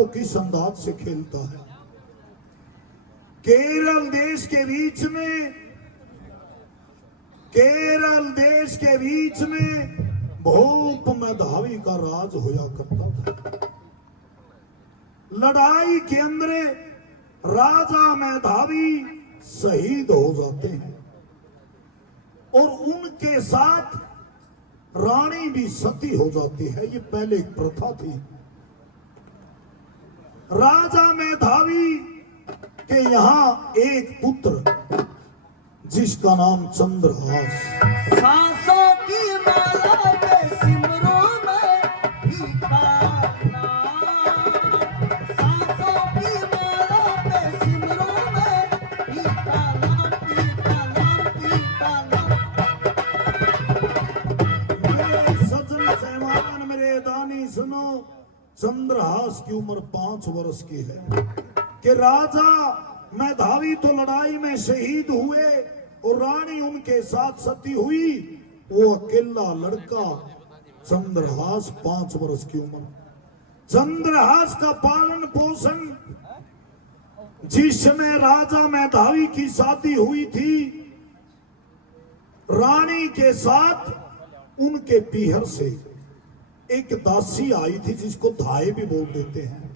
को किस अंदाज से खेलता है। केरल देश के बीच में भूप मेधावी का राज होया करता था। लड़ाई के अंदर राजा मेधावी शहीद हो जाते हैं और उनके साथ रानी भी सती हो जाती है। ये पहले एक प्रथा थी। राजा मेधावी के यहाँ एक पुत्र जिसका नाम चंद्रहास, सांसों की माला पे सिमरों में भीखा नाम, सांसों की माला पे सिमरों में भीखा नाम, भीखा नाम, भीखा नाम। मेरे सज्जन सहमान, मेरे दानी सुनो, चंद्रहास की उम्र 5 वर्ष की है कि राजा मेधावी तो लड़ाई में शहीद हुए और रानी उनके साथ सती हुई। वो अकेला लड़का चंद्रहास 5 वर्ष की उम्र। चंद्रहास का पालन पोषण जिसमें राजा मेधावी की शादी हुई थी रानी के साथ, उनके पीहर से एक दासी आई थी जिसको धाए भी बोल देते हैं।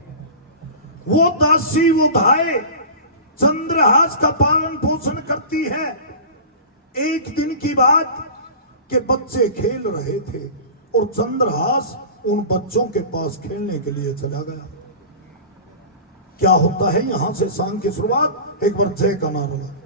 वो दासी, वो धाए चंद्रहास का पालन पोषण करती है। एक दिन की बात के बच्चे खेल रहे थे और चंद्रहास उन बच्चों के पास खेलने के लिए चला गया। क्या होता है यहां से सांग की शुरुआत, एक बार जय का नारा लगा।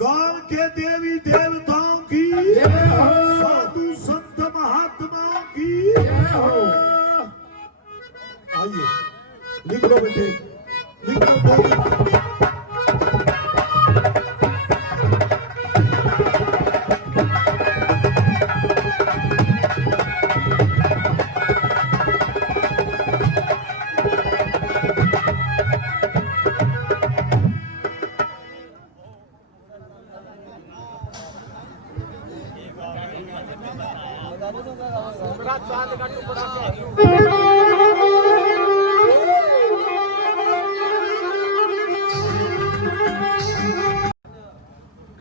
गांव के देवी देवताओं की, साधु संत महात्माओं की। आइए लिख लो बेटे, लिख लो।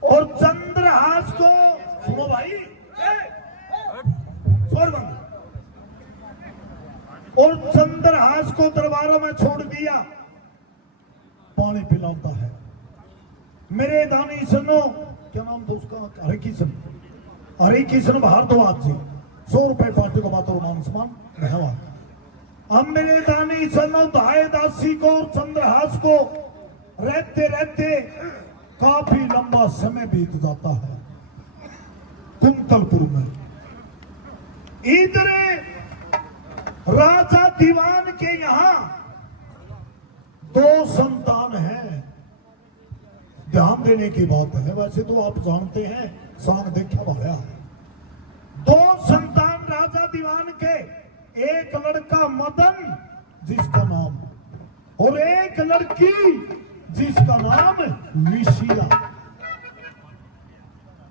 और चंद्रहास को सुनो भाई, छोड़ बंद। और चंद्रहास को दरबारों में छोड़ दिया, पानी पिलाता है। मेरे दानी सुनो, क्या नाम था उसका, हरि किशन भारद्वाज जी, 100 रुपए पार्टी का बात और मान सम्मान रहवा। अब मेरे दानी सुनो, धाए दासी को और चंद्रहास को रहते रहते काफी लंबा समय बीत जाता है कुंतलपुर में। इधर राजा दीवान के यहाँ 2 संतान हैं। ध्यान देने की बात है, वैसे तो आप जानते हैं, सांग देखा वाला है। 2 संतान राजा दीवान के, एक लड़का मदन जिसका नाम, और एक लड़की जिसका नाम विशिया।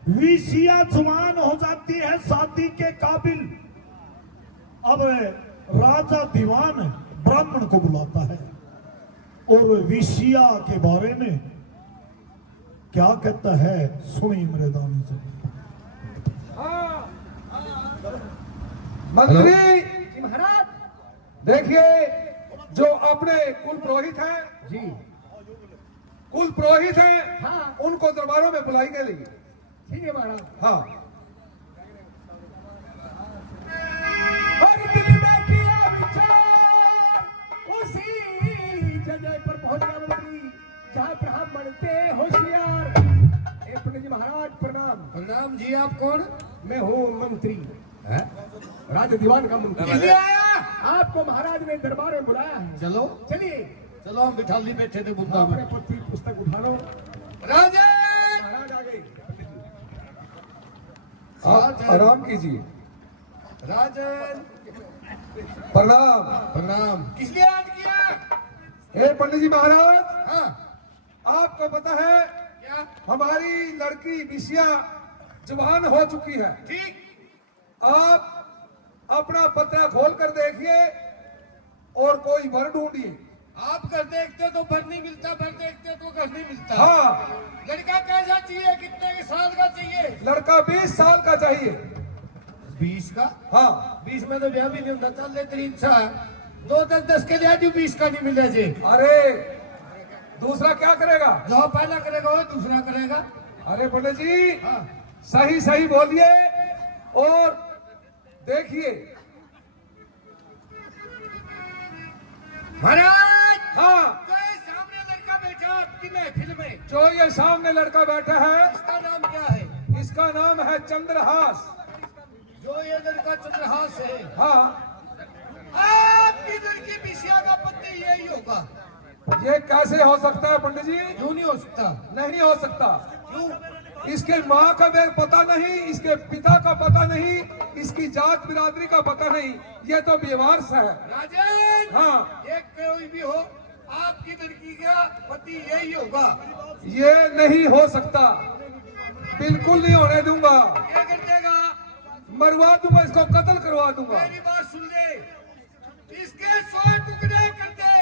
विशिया जवान हो जाती है, शादी के काबिल। अब राजा दीवान ब्राह्मण को बुलाता है और विशिया के बारे में क्या कहता है, सुनी मेरे दानी से। मंत्री जी महाराज, देखिए जो अपने कुल पुरोहित हैं जी, कुल पुरोहित हैं, हाँ, उनको दरबारों में बुलाई के लिए। ठीक है महाराज। हाँ, उसी जगह पर पहुंच गया मंत्री जहाँ पर हम बनते होशियार। पंडित जी महाराज प्रणाम। प्रणाम जी, आप कौन? मैं हूँ मंत्री। है? राज दीवान का मुंशी किसलिए आया? आपको महाराज ने दरबार में बुलाया है। चलो चलिए चलो, हम बिठाली बैठे थे बुद्धा अपने में। पुस्तक पुस्तक उठा लो। राजन महाराज आ गए। आप आराम कीजिए। राजन प्रणाम। प्रणाम। किस लिए याद किया? हे पंडित जी महाराज, हाँ आपको पता है क्या? हमारी लड़की विषया जवान हो चुकी है। ठीक। आप अपना पत्रा खोल कर देखिए और कोई वर ढूंढिए। आप घर देखते तो भर नहीं मिलता, भर देखते तो घर नहीं मिलता। हाँ, लड़का कैसा चाहिए? कितने के साल का चाहिए? लड़का 20 साल का चाहिए। 20 का? हाँ। 20 में तो ब्याह भी नहीं होता। चल ले तेरी इच्छा है। 2-10 के लिए 20 का नहीं मिले जी। अरे दूसरा क्या करेगा? जो पहला करेगा वो दूसरा करेगा। अरे पंडित जी, हाँ। सही सही बोलिए और देखिए। महाराज, हाँ, तो ये सामने लड़का बैठा आपकी महफिल में, जो ये सामने लड़का बैठा है, इसका नाम क्या है? इसका नाम है चंद्रहास। जो ये लड़का चंद्रहास है, हाँ, आपकी लड़की विषया का पति यही होगा। ये कैसे हो सकता है पंडित जी? क्यों नहीं हो सकता? नहीं हो सकता। क्यों? इसके माँ का मेरे पता नहीं, इसके पिता का पता नहीं, इसकी जात बिरादरी का पता नहीं, ये तो व्यवहार सा है। राजन, हाँ, एक कोई भी हो, आपकी लड़की का पति यही होगा। ये नहीं हो सकता, बिल्कुल नहीं होने दूंगा। क्या कर देगा? मरवा दूंगा, इसको कत्ल करवा दूंगा। मेरी बात सुन ले, इसके 100 टुकड़े कर दे।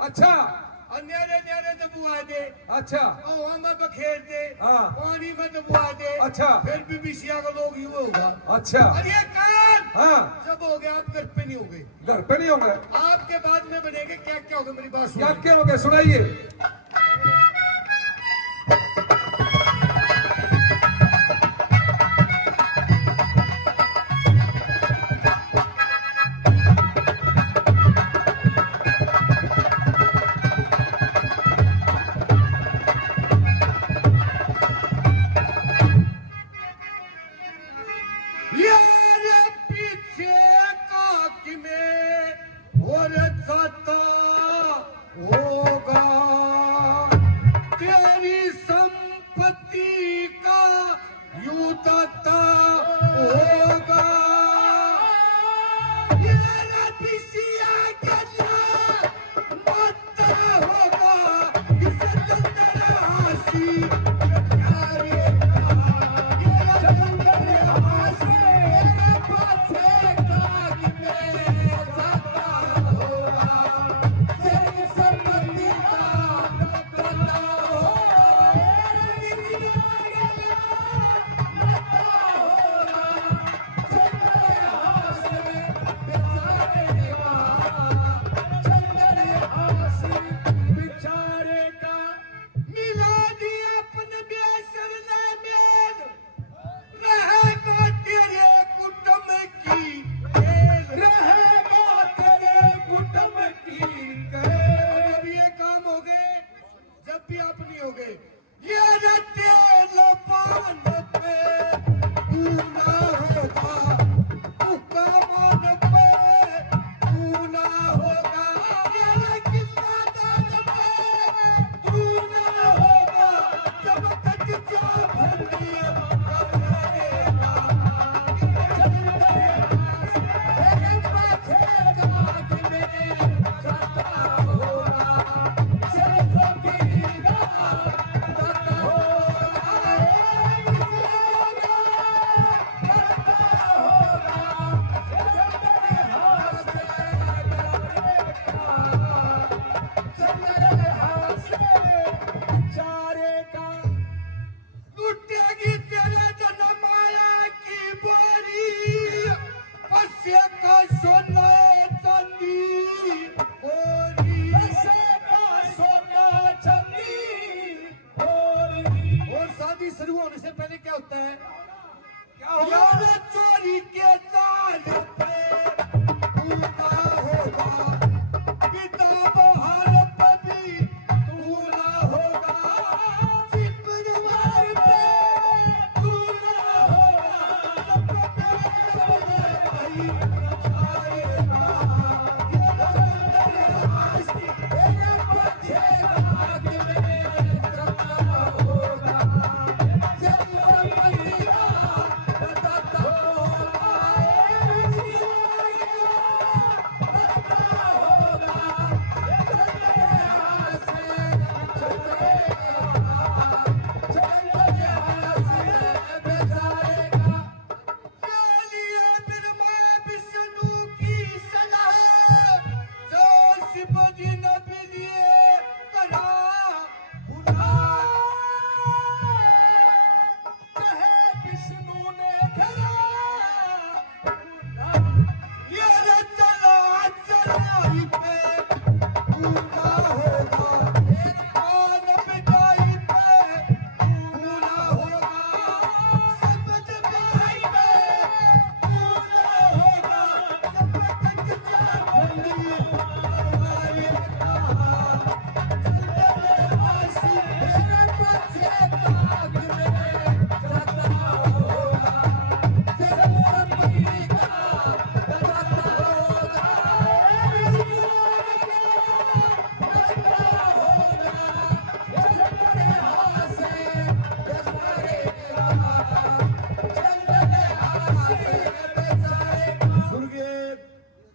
अच्छा न्यारे न्यारे दबुआ दे, अच्छा हवा में बखेर दे, हाँ। पानी में दबुआ दे। अच्छा। फिर भी विषया का लोग यूं होगा। अच्छा। और ये कान हाँ, जब हो गया, आप घर पे नहीं होंगे। घर पे नहीं होंगे? आपके बाद में बनेंगे क्या क्या होगा? मेरी बात क्या सुन। क्या होंगे? सुनाइए। यारे पीछे काक में और जाता होगा।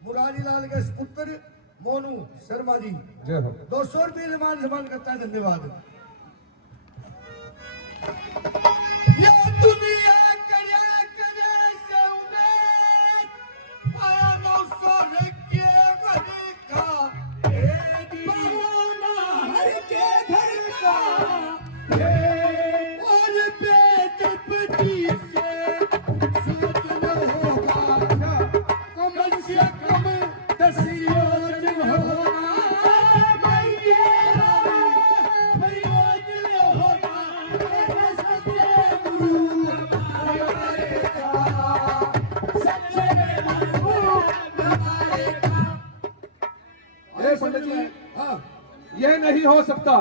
मुरारीलाल के पुत्र मोनू शर्मा जी जय हो। 200 रुपये निर्माण सम्मान करता है, धन्यवाद। ये दुनिया करे करे से उम्मीद, पाया 900 रखे घड़ी का, पाया हर के घर का, और पेट पति से सोचना होगा, कम से कम 10 योजन होगा, पंडित जी, हाँ, ये नहीं हो सकता।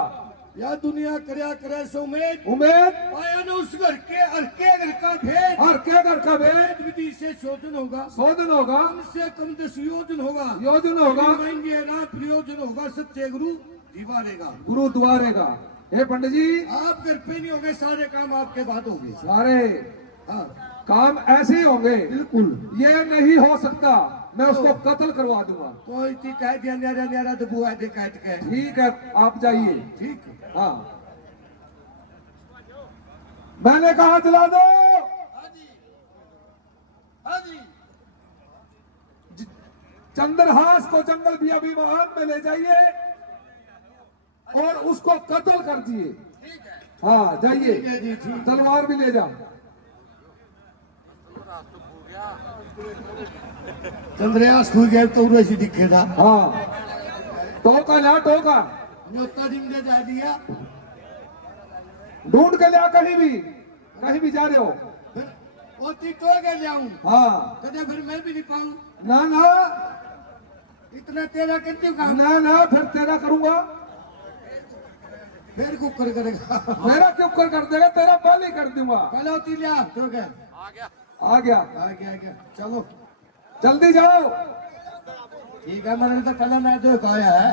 या दुनिया करया करे से उम्मीद, उम्मीद पाया न उस घर के हर के घर का भेद, हर के घर का भेद विधि से शोधन होगा, शोधन होगा, कम से कम 10 योजन होगा, योजन होगा, मांगे ना प्रयोजन होगा, सच्चे गुरु दीवारेगा। गुरु द्वारेगा। हे पंडित जी, आप घर पे नहीं होंगे, सारे काम आपके बाद होंगे। सारे हाँ काम ऐसे ही होंगे। बिल्कुल। ये नहीं हो सकता, मैं उसको कत्ल करवा दूंगा। कोई थी कह दिया न्यारा न्यारा दबुआ दे काट के। ठीक है, आप जाइए। ठीक है। हाँ, मैंने कहा चला दो। हाँ जी, हाँ जी। चंद्रहास को जंगल भी अभिमान में ले जाइए और उसको कत्ल कर दिए। ठीक है। हाँ, जाइए, ठीक है जी, ठीक। तलवार भी ले जाओ। चंद्रयास खुल गया तो वैसी दिखे था। हाँ, टोका ला, टोका न्योता दिन दे जा दिया। ढूंढ के लिया, कहीं भी जा रहे हो। फिर वो तो के जाऊं। हाँ, कदे फिर मैं भी नहीं पाऊं। ना ना इतना तेरा करती हूँ काम। ना ना, फिर तेरा करूंगा। फिर कुकर करेगा। मेरा क्यों कर देगा, तेरा बाल ही कर दूंगा। पहले होती लिया तो क्या? आ गया, आ गया। चलो जल्दी जाओ। ठीक है, मैंने तो पहले मैं तो खाया है।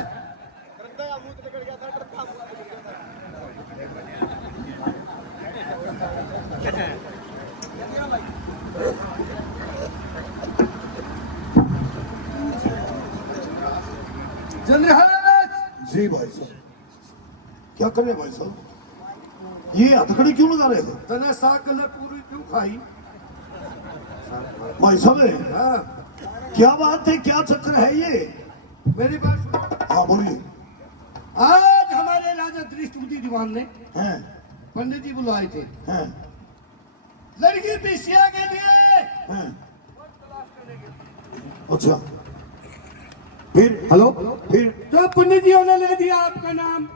चंद्रहास जी भाई साहब, क्या कर रहे हैं भाई साहब? ये हथकड़ी क्यों लगा रहे हो तने साकल पूरी क्यों खाई? भाई साहब? हाँ, क्या बात है, क्या चक्कर है ये? मेरी बात सुनो। हाँ बोलिए। आज हमारे राजा दृष्टि दीवान ने हैं पंडित जी बुलाए थे हैं लड़की पिसिया के लिए। हैं अच्छा, फिर हेलो, फिर तो पंडित जी ने ले दिया आपका नाम।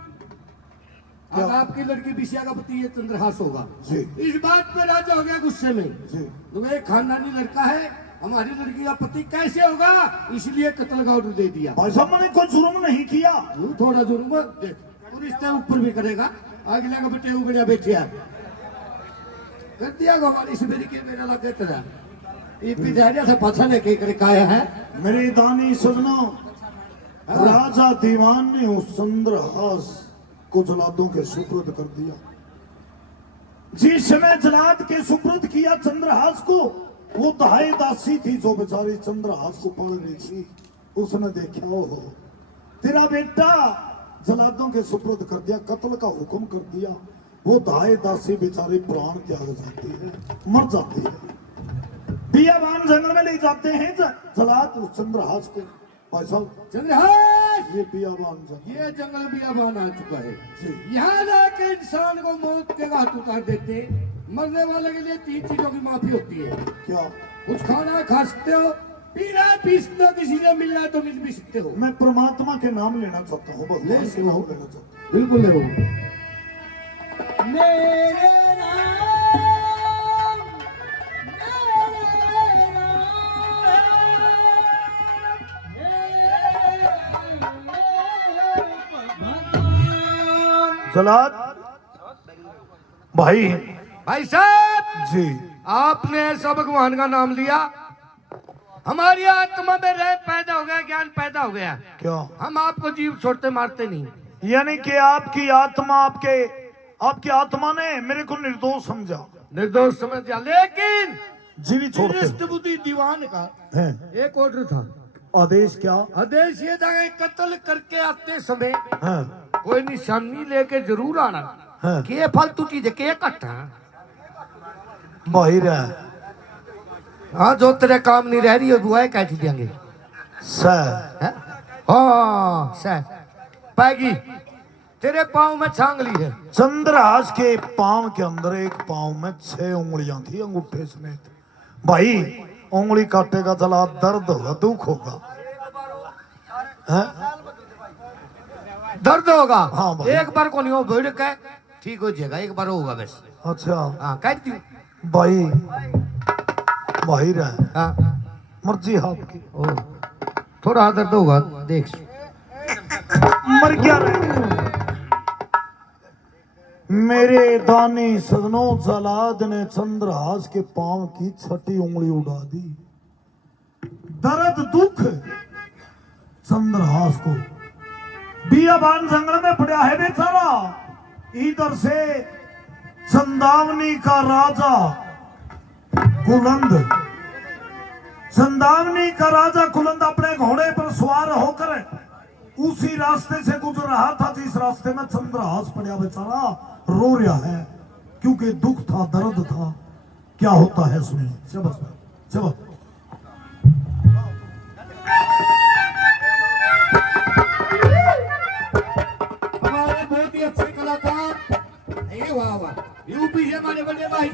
अब क्या? आपकी लड़की बिशिया का पति ये चंद्रहास होगा। जी इस बात पे राजा हो गया गुस्से में। जी तो एक खानदानी लड़का है, हमारी लड़की का पति कैसे होगा, इसलिए कत्ल का ऑर्डर दे दिया। भाई साहब, मैंने कोई जुर्म नहीं किया। तू थोड़ा जुर्म देख, तू रिश्ते ऊपर भी करेगा, आगे लगा बेटे उगड़िया बैठे कर दिया हमारी इस मेरी के मेरा लगे तेरा। ये पिछाड़िया से पछा ने के करे काया है मेरे दानी सजनों, राजा दीवान ने उस चंद्रहास को जलादों के सुपुर्द कर दिया। जिसने जलाद के सुपुर्द किया चंद्रहास को, वो दहाई दासी थी जो बेचारी चंद्रहास को पढ़ रही थी। उसने देखा, ओहो तेरा बेटा जलादों के सुपुर्द कर दिया, कत्ल का हुक्म कर दिया। वो दहाई दासी बेचारी प्राण त्याग जाती है, मर जाती है। बियाबान जंगल में ले जाते हैं जलाद उस चंद्रहास को। भाई साहब, चंद्रहास ये बियाबान जंगल, ये जंगल बियाबान आ चुका है। जी। यहाँ लाके इंसान को मौत के घाट उतार देते। मरने वाले के लिए 3 चीजों की माफी होती है। क्या? कुछ खाना खा सकते हो, पीना पी सकते हो, किसी से मिलना है तो मिल भी सकते हो। मैं परमात्मा के नाम लेना चाहता हूँ, भगवान के ले नाम लो। लेना चाहता हूँ। बिल्कुल ले लो। मेरे जलाद भाई, भाई साहब, जी आपने सब भगवान का नाम लिया, हमारी आत्मा में रह पैदा हो गया, ज्ञान पैदा हो गया। क्या? हम आपको जीव छोड़ते मारते नहीं। यानी कि आपकी आत्मा ने मेरे को निर्दोष समझा, निर्दोष समझ गया, लेकिन जीवित छोड़ते निरस्त बुद्धि दीवान का हैं। एक ऑर्डर था। आदेश क्या आदेश ये था कि कत्ल करके आते समय है? कोई निशानी लेके जरूर आना। हाँ। के फालतू चीज के कट्टा, बाहर है हाँ जो तेरे काम नहीं रह रही है बुआ कह देंगे। सर। हाँ सह पैगी तेरे पाँव में छांगली है। चंद्रहास के पांव के अंदर एक पांव में 6 उंगलियां थी, अंगूठे समेत। भाई उंगली काटेगा जला, दर्द होगा, दुख होगा, हैं? दर्द होगा। हाँ भाई। एक बार को नहीं हो भीड़ के ठीक हो जाएगा, एक बार होगा बस। अच्छा हाँ कह दी। भाई, बाहर है, हाँ मर्जी आपकी। ओ थोड़ा दर्द होगा देख। मर गया रे। मेरे दानी सजनों, जलाद ने चंद्रहास के पांव की 6ठी उंगली उड़ा दी। दर्द दुख चंद्रहास को। बियाबान जंगल में पड़ा है बेचारा। इधर से चंदावनी का राजा कुलंद, चंदावनी का राजा कुलंद अपने घोड़े पर सवार होकर उसी रास्ते से गुजर रहा था जिस रास्ते में चंद्रहास पड़ा बेचारा रो रहा है, क्योंकि दुख था, दर्द था। क्या होता है सुनिए। चबस चबस। हमारे बहुत ही अच्छे कलाकार, ये वाह वाह, यूपी से हमारे बड़े भाई।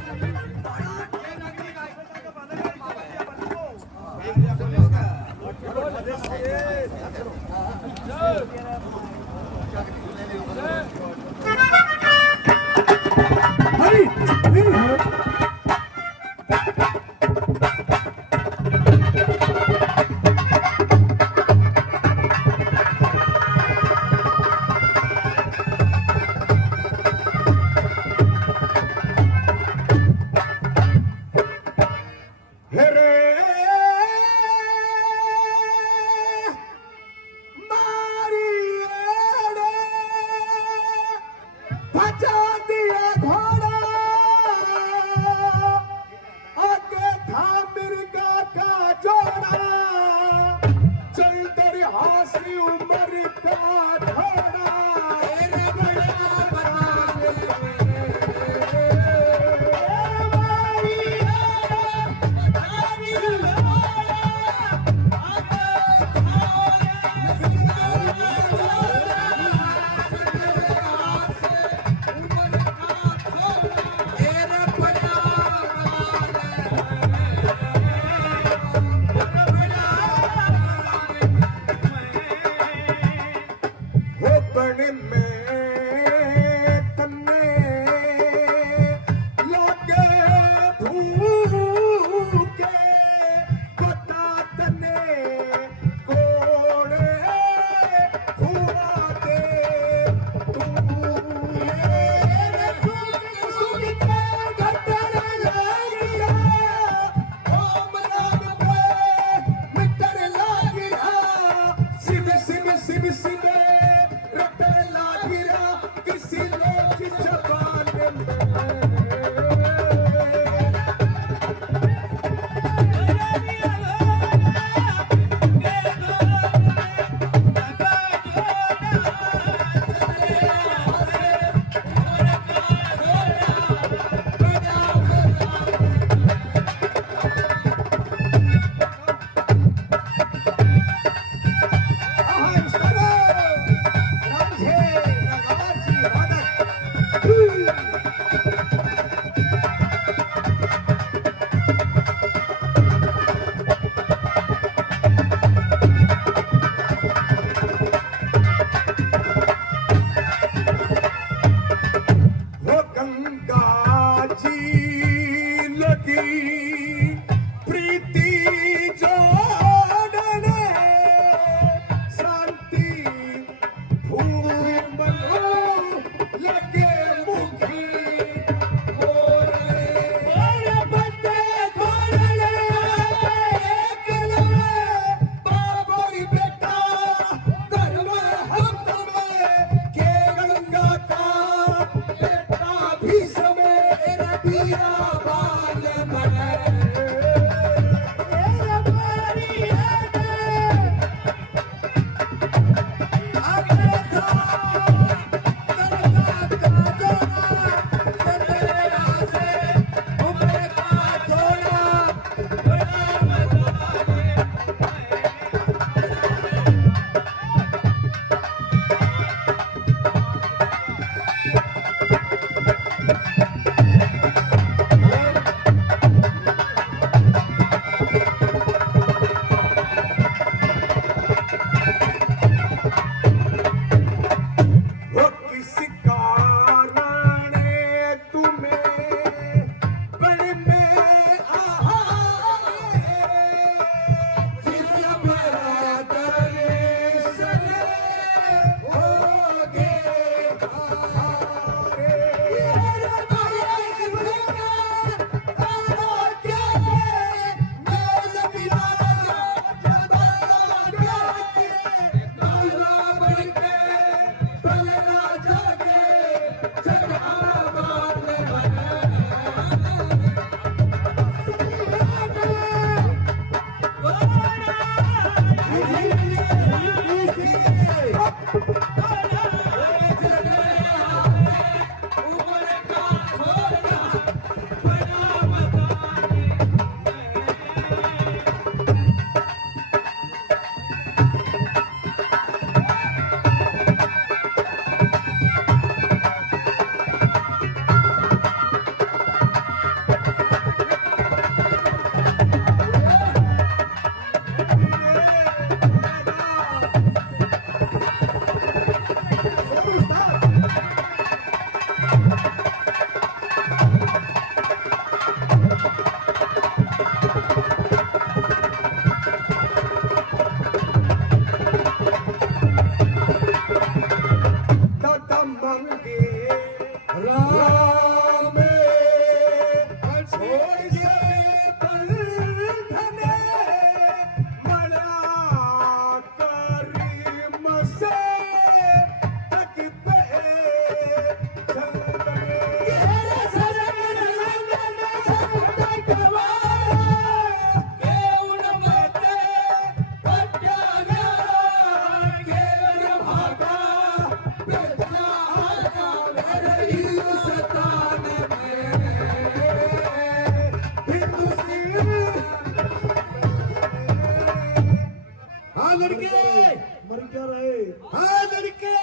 हाँ लड़के, मर क्या रहे? हाँ लड़के,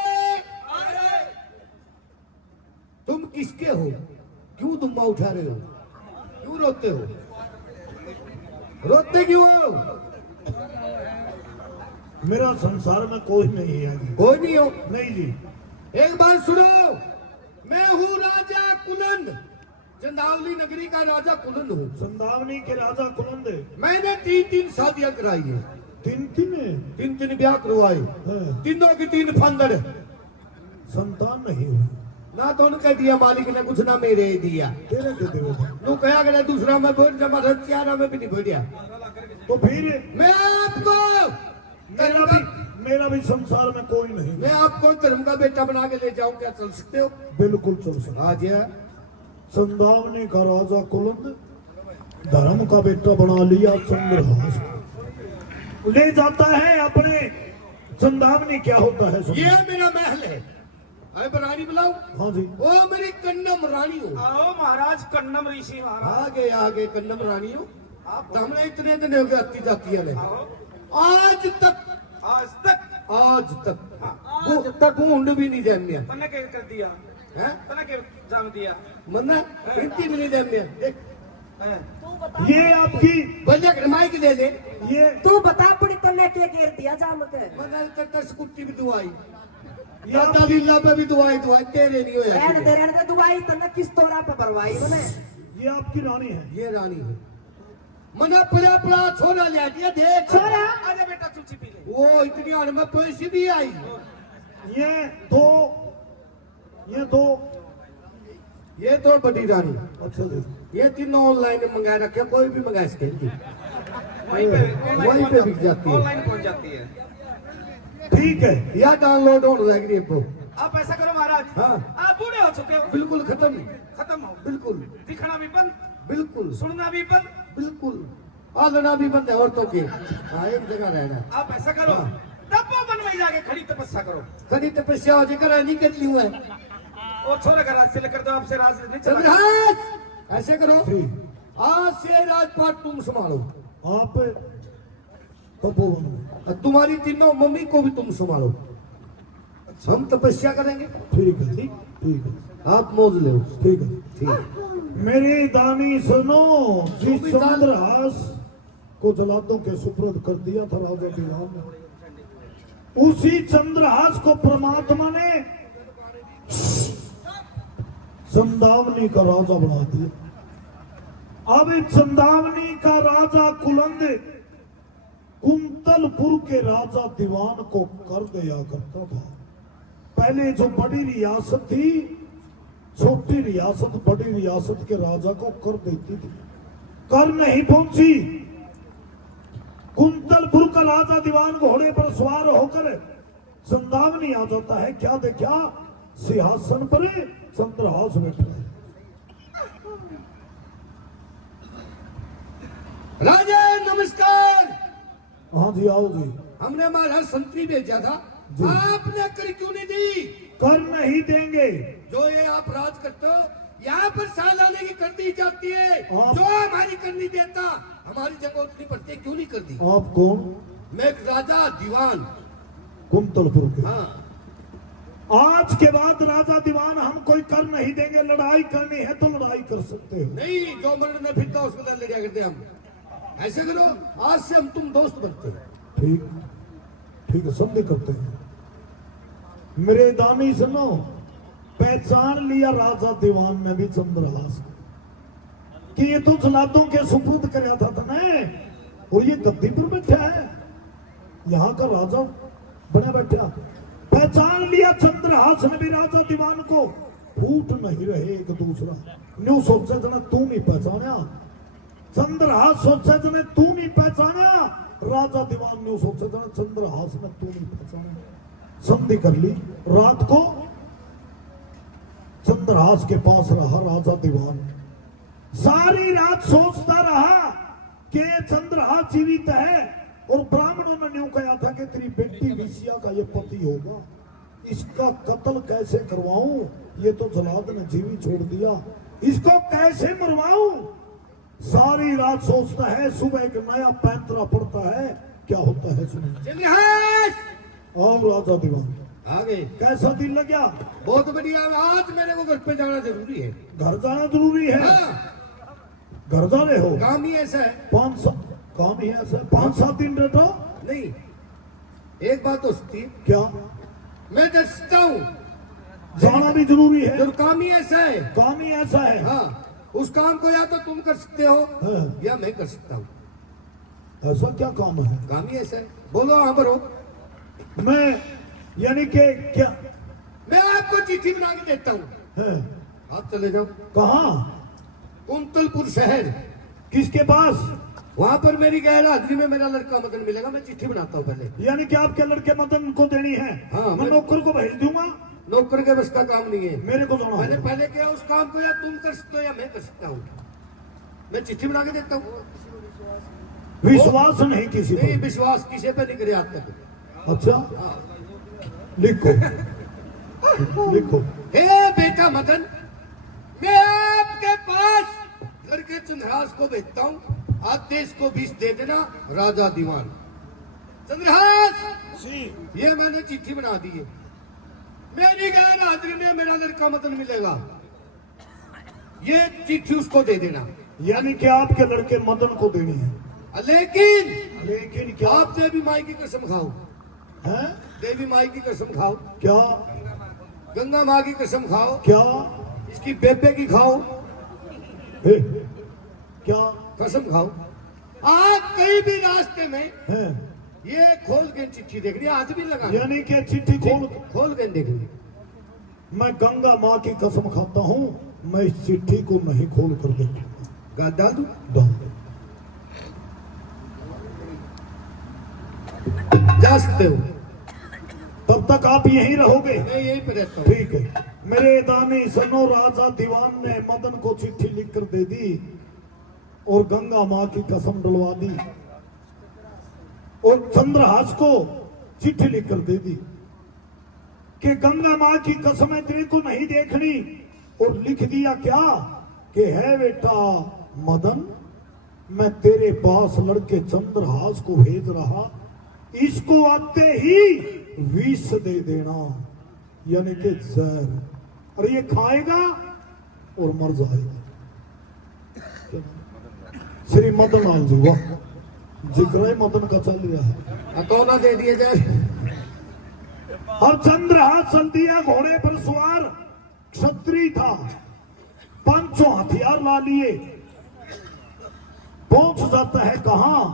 तुम किसके हो? क्यों दुम्बा उठा रहे हो? क्यों रोते हो? रोते क्यों हो? मेरा संसार में कोई नहीं है जी। कोई नहीं हो? नहीं जी। एक बात सुनो, मैं हूँ राजा कुनंद, चंदावली नगरी का राजा कुनंद हूँ। संदावनी के राजा कुनंद। मैंने 3-3 शादियां कराई है, तीन तीन है। 3-3 ब्याह करवाए, हाँ। तीनों की 3 फंदड़। संतान नहीं हुआ। ना तो उनके दिया मालिक ने कुछ, ना मेरे दिया। तेरे के देवे थे। तू कहा कि दूसरा में बैठ जा, मैं चारा में भी नहीं बैठा। तो फिर मैं आपको मेरा भी संसार में कोई नहीं। मैं आपको धर्म का बेटा बना के ले जाऊं, क्या चल सकते हो? बिल्कुल चल सकता। आज है संदावनी का राजा कुलंद धर्म का बेटा बना लिया। चंद्रहास ले जाता है अपने। संदावनी क्या होता है? ये मेरा महल है। अरे रानी बुलाओ। हाँ जी। ओ मेरी कन्नम रानी हो। आओ महाराज, कन्नम ऋषि महाराज। आगे आगे कन्नम रानी हो। आप हमने इतने दिन हो गए आती जाती है। आज तक आज तक ऊंड भी नहीं जमने। तने क्या कर दिया? हैं? तने क्या जाम दिया? मन्ना इतनी भी नहीं जमने। देख हैं? ये आपकी बल्ले करमाई की दे दे। ये तू बता पड़ी तन्ने के घेर दिया जाम के। मन्ना तक स्कूटी भी दुआई, दादा लीला पे भी दुआई तेरे नहीं रहने दे होया। रहने दे दुआई तन्ने किस तोरा पे भरवाई मैंने। ये आपकी रानी है। ये रानी है। मना पड़ा पड़ा छोरा ले दिया। देख छोरा आजा बेटा, चूची पी ले। वो इतनी आड़ में पैसे भी आई। ये तो बड़ी रानी। अच्छा जी। ये तीनों ऑनलाइन मंगा रखे, कोई भी मंगा सके। वहीं पे वहीं पे बिक जाती है। ऑनलाइन पहुंच जाती है। ठीक है। या डाउनलोड होने लग रही है वो। आप ऐसा करो महाराज, हाँ। आप बूढ़े हो चुके हो, बिल्कुल खत्म। खत्म हो। बिल्कुल दिखना भी बंद, बिल्कुल सुनना भी बंद। बिल्कुल आलना भी बंद है औरतों के। हाँ, एक जगह रहना। आप ऐसा करो, हाँ। तपोवन में जाके खड़ी तपस्या करो। कभी तपस्या हो जाकर रानी कर ली हुआ है। और छोरे का राज से लेकर दो, आपसे राज नहीं चला। चंद्रहास ऐसे करो, जी। आज से राजपाट तुम संभालो आप तपोवन में। और तुम्हारी तीनों मम्मी को भी तुम संभालो। हम तपस्या करेंगे। ठीक है। ठीक है। आप मौज लो। ठीक है। ठीक। मेरी दानी सुनो। जिस सुबह दान- चंद्रहास को जलादों के सुपुर्द कर दिया था राजा दीवान ने, उसी चंद्रहास को परमात्मा ने संदावनी का राजा बना दिया। अब इस संदावनी का राजा कुलंद कुंतलपुर के राजा दीवान को कर दिया करता था। पहले जो बड़ी रियासत थी, छोटी रियासत बड़ी रियासत के राजा को कर देती थी, कर नहीं पहुंची। कुंतलपुर का राजा दीवान घोड़े पर सवार होकर संदावनी आ जाता है। क्या देखा? सिंहासन पर चंद्रहास बैठा है। राजा नमस्कार। हाँ जी, आओ जी। हमने महाराज संतरी भेजा था, आपने कर क्यों नहीं दी? कर नहीं देंगे। जो ये आप राज करते हो, यहाँ पर सालाने की कर दी जाती है, आप- जो हमारी कर नहीं देता, हमारी जगह उतनी पड़ती है, क्यों नहीं कर दी? आप कौन? मैं एक राजा दीवान। कुंतलपुर के। हाँ, आज के बाद राजा दीवान हम कोई कर नहीं देंगे। लड़ाई करनी है तो लड़ाई कर सकते हो। नहीं, जो मर्द ने फिरता उसको तो लड़िया करते हम। ऐसे करो, आज से हम तुम दोस्त बनते हो। ठीक, ठीक है, संधि करते हैं। मेरे दानी सुनो, पहचान लिया राजा दीवान ने भी चंद्रहास को कि ये तो जलादों के सुपुर्द कराया था ने, और ये गद्दी पर बैठा है, यहाँ का राजा बने बैठा। पहचान लिया चंद्रहास ने भी राजा दीवान को। फूट नहीं रहे एक दूसरा। न्यू सोचे जने तू नहीं पहचाना, चंद्रहास सोचे जने तू नहीं पहचाना, राजा दीवान न्यू सोचे जने चंद्रहास ने तू नहीं पहचाना। संधि कर ली। रात को चंद्रहास के पास रहा राजा दीवान। सारी रात सोचता रहा कि चंद्रहास जीवित है, और ब्राह्मणों ने न्यू कहा था कि तेरी बेटी विषया का ये पति होगा, इसका कत्ल कैसे करवाऊं? ये तो जलाद ने जीवी छोड़ दिया, इसको कैसे मरवाऊं? सारी रात सोचता है। सुबह एक नया पैंतरा पड़ता है। क्या होता है सुनिए। चंद्रहास और राजा दीवान आ गए। कैसा दिन लग गया? बहुत बढ़िया। आज मेरे को घर पे जाना जरूरी है। घर जाना जरूरी है। हाँ, घर जा रहे हो? काम ही ऐसा है। 5-7 काम ही ऐसा 5-7 दिन रहता। नहीं, एक बात हो सकती है, क्या? मैं डरता हूँ, जाना भी जरूरी है। जो काम ही ऐसा है। काम ही ऐसा है। हाँ, उस काम को या तो तुम कर सकते हो हाँ। या मैं कर सकता हूँ। ऐसा क्या काम है? काम ही ऐसा है। बोलो हाँ भरो। मैं यानी कि क्या मैं आपको चिट्ठी बना के देता हूँ, है? आप चले जाओ कहाँ? कुंतलपुर शहर। किसके पास? वहां पर मेरी गैर हाजिरी में मेरा लड़का मदन मिलेगा। मैं चिट्ठी बनाता हूँ पहले। यानी कि आपके लड़के मदन को देनी है? हाँ, मैं नौकर को भेज दूंगा। नौकर के बस का काम नहीं है। मेरे को जाना मैंने है। पहले किया उस काम को, या तुम कर सकते हो या मैं कर सकता हूँ। मैं चिट्ठी बना के देता हूँ। विश्वास नहीं किसी नहीं, पर। विश्वास किसी पे नहीं करे आज तक। अच्छा, लिखो लिखो। हे बेटा मदन, मैं आपके पास लड़के चंद्रहास को भेजता हूँ। आदेश को 20 दे देना। राजा दीवान। चंद्रहास, ये मैंने चिट्ठी बना दी है। मेरी गैर हाजिरी में मेरा लड़का मदन मिलेगा। ये चिट्ठी उसको दे देना। यानी कि आपके लड़के मदन को देनी है। लेकिन क्या? आप देवी माई की कसम खाओ। है? देवी माई की कसम खाओ, क्या? गंगा माँ की कसम खाओ, क्या? इसकी बेबे की खाओ, हे, क्या कसम खाओ। आप कहीं भी रास्ते में है? ये खोल के चिट्ठी देखनी, हाथ भी लगा यानी कि चिट्ठी खोल के देखनी। मैं गंगा माँ की कसम खाता हूँ, मैं इस चिट्ठी को नहीं खोल कर देखूंगा। डाल दूं? डाल दो। जा सकते हो। तब तक आप यहीं रहोगे? मैं यहीं पे रहता हूँ। ठीक है। मेरे दानी सनो, राजा दीवान ने मदन को चिट्ठी लिखकर दे दी और गंगा माँ की कसम डलवा दी, और चंद्रहास को चिट्ठी लिखकर दे दी कि गंगा माँ की कसम है तेरे को नहीं देखनी। और लिख दिया क्या कि है बेटा मदन, मैं तेरे पास लड़के चंद्रहास को भेज रहा, इसको आते ही विष दे देना, यानी कि जहर, और ये खाएगा और मर जाएगा। श्री मदन लाल जी, वाह, जिक्र मदन का चल रहा है। अतौला दे दिया जाए। और चंद्रहास चल दिया घोड़े पर सवार, क्षत्रिय था, 500 हथियार ला लिए, पहुंच जाता है कहां?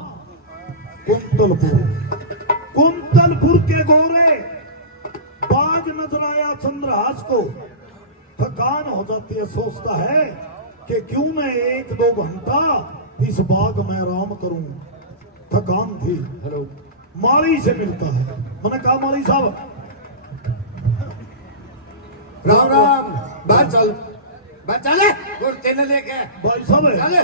कुंतलपुर। कुंतलपुर के घोड़े, बाग नजर आया चंद्रहास को, थकान हो जाती है, सोचता है कि क्यों मैं 1-2 घंटा इस बाग में आराम करूं। थकान थी। हेलो, माली से मिलता है। मैंने कहा माली साहब, राम राम, बाहर चल, बाहर चले, और तेल लेके भाई साहब चले।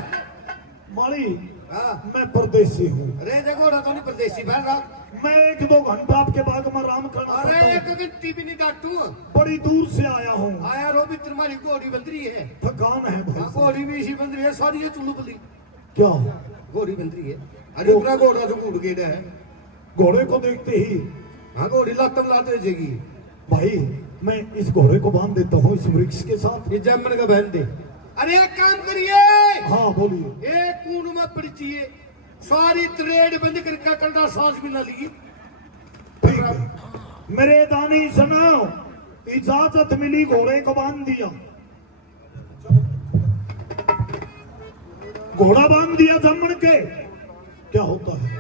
माली हाँ। मैं परदेसी हूँ। अरे देखो ना तो नहीं परदेसी बहन रहा। मैं 1-2 घंटा आपके बाग में आराम करना अरे चाहता एक हूँ। घंटी भी नहीं डांटू। बड़ी दूर से आया हूँ, आया रो भी तुम्हारी घोड़ी बंद रही है। थकान है भाई हाँ, साहब। घोड़ी भी इसी बंद रही है, सारी ये चुल्लू बली क्या घोड़ी बंद रही है। अरे उतना घोड़ा तो घूट गया है। घोड़े को देखते ही हाँ घोड़ी लातम लाते जाएगी। भाई मैं इस घोड़े को बांध देता हूँ इस वृक्ष के साथ। ये जमन का बहन दे। अरे एक काम करिए, हाँ बोलिए। एक कून में पड़चिए, सारी ट्रेड बंद करके कंडा सांस भी ना ली। ठीक है, मेरे दानी सुनाओ, इजाजत मिली, घोड़े को बांध दिया। घोड़ा बांध दिया जमन के। क्या होता है?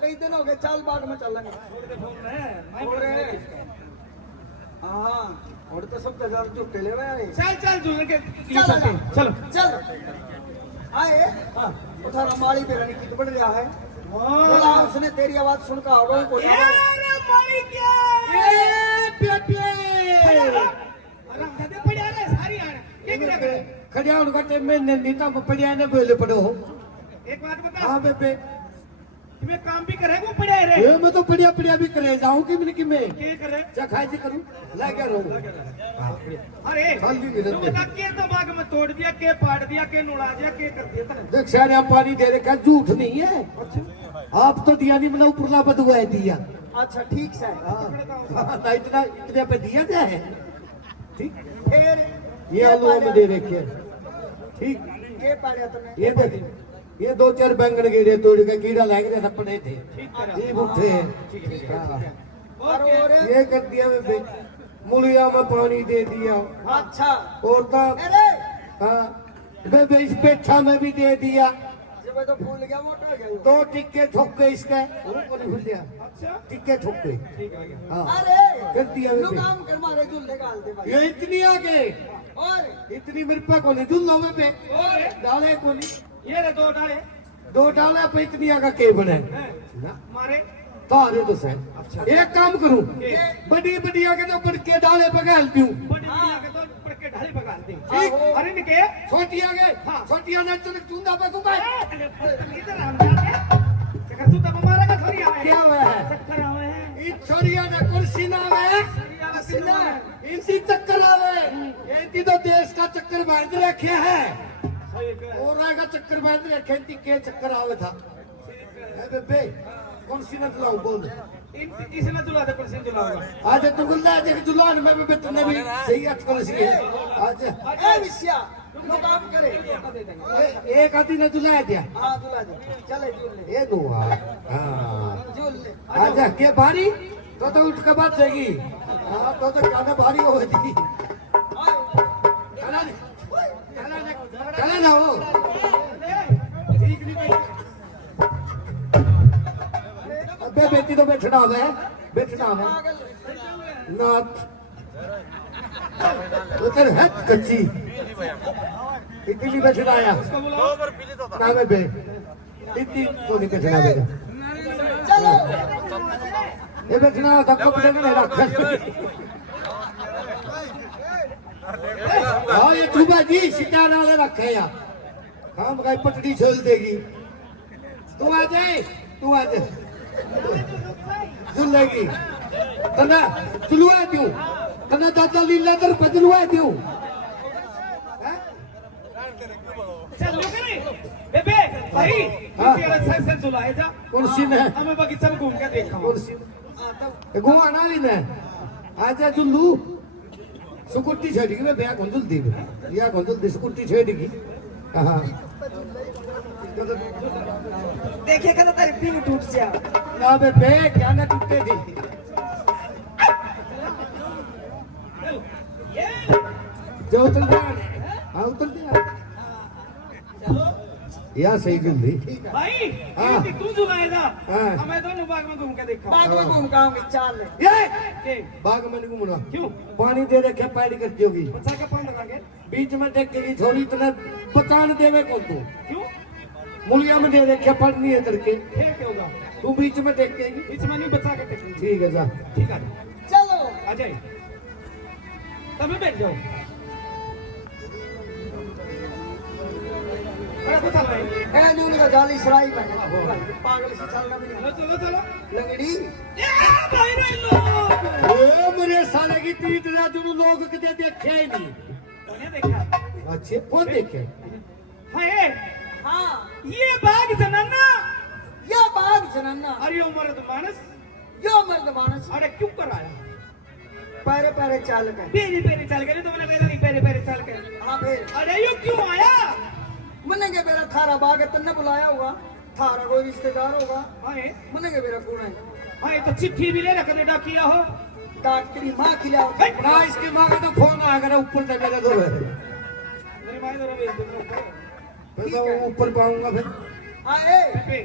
कई दिन हो गए चाल बाग में चल रहे हाँ और तो सब जगह झुके ले रहे चल चल दूसरे के चलो चल आए उठारा माली पे रानी कित बढ़ रहा है बोला उसने तेरी आवाज सुनकर होगा को यार मारी क्या ए बेटे अरे कदे पड़या रे सारी आने के करे खड़िया उनका टाइम में नीता पड़िया ने बोले पड़ो एक बात बता हाँ बेबे तुम्हें काम भी करे वो पड़या रे ये मैं तो पड़िया पड़िया भी करे जाऊं कि मैं के करे चखाई जी करूं लागे रहूं अरे खाली मिनट तू बता के दिमाग में तोड़ दिया के पाट दिया के नुड़ा दिया के कर दिया तने देख सारे पानी दे रखा झूठ नहीं है आप तो दिया नहीं मैंने ऊपरला बदुआ दिया अच्छा ठीक से ना इतने पे दिया जाए ठीक फिर ये आलू में दे रखे हैं। ठीक के पाड़िया तने ये देख ये 2-4 बैंगन कीड़े तोड़ के कीड़ा लग गया पड़े थे ये उठे और ये कर दिया बेबे मुलिया में पानी दे दिया अच्छा और तो अरे हाँ बेबे इस पेठा में भी दे दिया जब मैं तो भूल गया मोटा हो गया 2 टिक्के ठोक गए इसके वो नहीं भूल गया टिक्के ठोक गए हाँ अरे कर दिया लो बेबे काम कर मारे झूले डाल दे भाई ये इतनी आगे और इतनी मेरे पे को नहीं झूलो में पे डाले को नहीं ये रे दो डाले 2 डाले पे इतनी आगे के बने मारे तारे तो सही एक काम करूं बड़ी बड़ी आगे तो बढ़ के डाले पगाल दूं बड़ी दुनिया के तो पड़ के ढाली पका दे ठीक अरे निके छोटी आगे छोटी आगे चल चुंदा पे घुमाए इधर आ जाते चक्कर तू तब मारा का थोड़ी आवे क्या हुआ है चक्कर आवे है इन छोरिया ने कुर्सी ना आवे सीना इनसी चक्कर आवे ये तो देश का चक्कर बांध रखे हैं और आएगा चक्कर बांध रखे थी के चक्कर आवे था ए बेबे कौन सी न चलाऊं बोल इसने जुला दे परसेंट जुलाऊंगा आज तू गुल्ला जे जुलान में बेबे तने भी सही अटकल सी है आज ए विषया लो काम करे एक आदमी ने जुलाया दिया हां झूला दे चले झूले ये दुआ हां झूले आजा के भारी तो उठ के बात जाएगी हाँ तो गाना भारी हो गई चला ना हो ठीक नहीं बैठ अबे बेटी तो बैठना है नाथ उधर है कच्ची इतनी बैठना आया ना मैं बे इतनी तो नहीं बैठना बेटा चलो ये बैठना होता कपड़े में रखा हाँ ये चुबा जी सितारा वाले रखे या हम कहीं पटड़ी छोड़ देगी तू आ जाए झुलेगी तना चुलवा दूं तना दादा लीला तर बदलवा दूं चल लो करे बेबे भाई हाँ। तेरा सर जुलाए जा कुर्सी में हमें बगीचा में घूम के देखा कुर्सी घुमाना भी ना आजा चुल्लू सुकुट्टी छेड़ेगी मैं ब्याह गुंदुल दी या गुंदुल दी सुकुट्टी छेड़ेगी हाँ देखे कर तेरी पिंग टूट जा ना बे क्या ना टूटेगी जो उतर जा हाँ उतर जा या सही जल्दी भाई हाँ। ये तू जुलाएगा हाँ। हमें दोनों बाग में घूम के देखा बाग में घूम का चाल ले ये के बाग में नहीं घूमना क्यों पानी दे रखे पैर कर दियोगी बच्चा का पान लगा के बीच में टेकेगी थोड़ी इतना बचान देवे कौन तू क्यों मुलिया में दे रखे पढ़नी है करके फिर क्या होगा तू बीच में टेकेगी बीच में नहीं बचा के टेकनी। ठीक है जा ठीक है चलो आ जाए तभी बैठ जाओ बड़ा कुछ चल रहा है ए दून का जाली सराई में पागल से चलना भी नहीं चलो चलो लंगड़ी ए भाई रे लो ओ मेरे साले की तीत ना तुम लोग कदे देखे ही नहीं तूने देखा अच्छे कौन देखे हाय हाँ ये बाग जनाना या बाग जनन्ना अरे यो मर्द मानस यो मर्द मानस अरे क्यों कराया पैरे पैरे चाल कर पेरी पेरी चल गए तो मैंने कहा नहीं पेरी पेरी चल गए हाँ फिर अरे यो क्यों आया मने के मेरा थारा बाग है तन्ने बुलाया होगा थारा कोई रिश्तेदार होगा हाय मने के मेरा कौन है हाय तो चिट्ठी भी ले रखने डाकिया हो डॉक्टरी माँ खिला ना इसके माँ का तो फोन आ गया ऊपर तक मेरा दो है मेरी माँ तो रवि फिर तो ऊपर पाऊंगा फिर हाँ ए पे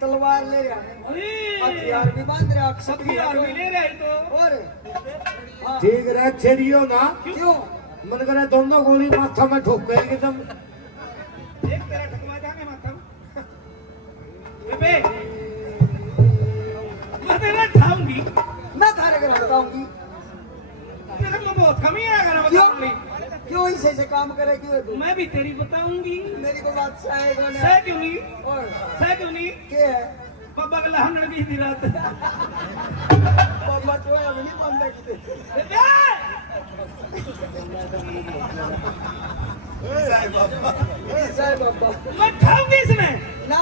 तलवार ले रहा है अरे हथियार भी बांध रहा है सब भी आदमी ले रहे तो और हाँ ठीक है छेड़ियो ना क्यों मन करे दोनों गोली माथा में ठोक गए एकदम एक तेरा ठकवा जाने माता बेबे तेरा ठाऊंगी मैं थारे घर बताऊंगी। तेरे को बहुत कमी है अगर क्यों बताऊंगी क्यों ऐसे काम करे क्यों तू? मैं भी तेरी बताऊंगी मेरी को बात सह सह क्यों नहीं और सह क्यों नहीं क्या है बाबा का लहन भी दी रात बाबा तो है नहीं बंदा किते साहब बाबा मैं ठाऊंगी इसमें ना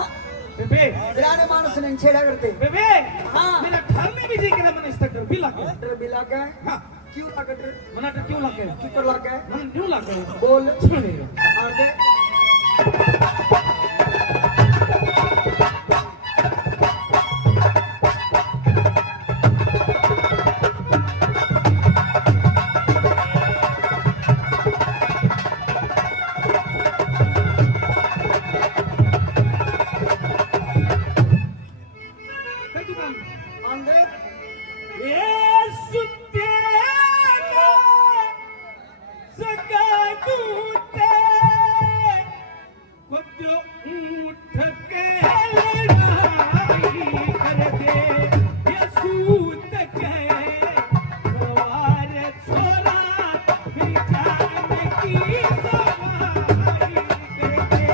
बेबे पुराने मानुस ने छेड़ा करते बेबे हाँ। मेरा घर में भी जी के मन इस तक भी लगे डर भी लगा है हाँ क्यों लगा डर मना तो क्यों लगे कितना लगा है मन क्यों लगे बोल सुने और दे कई दुकान अंदर ये सुते का सका दूते खुद उठ के लड़ाई कर दे ये सूत के सवार छोरा बिचाने की सवारी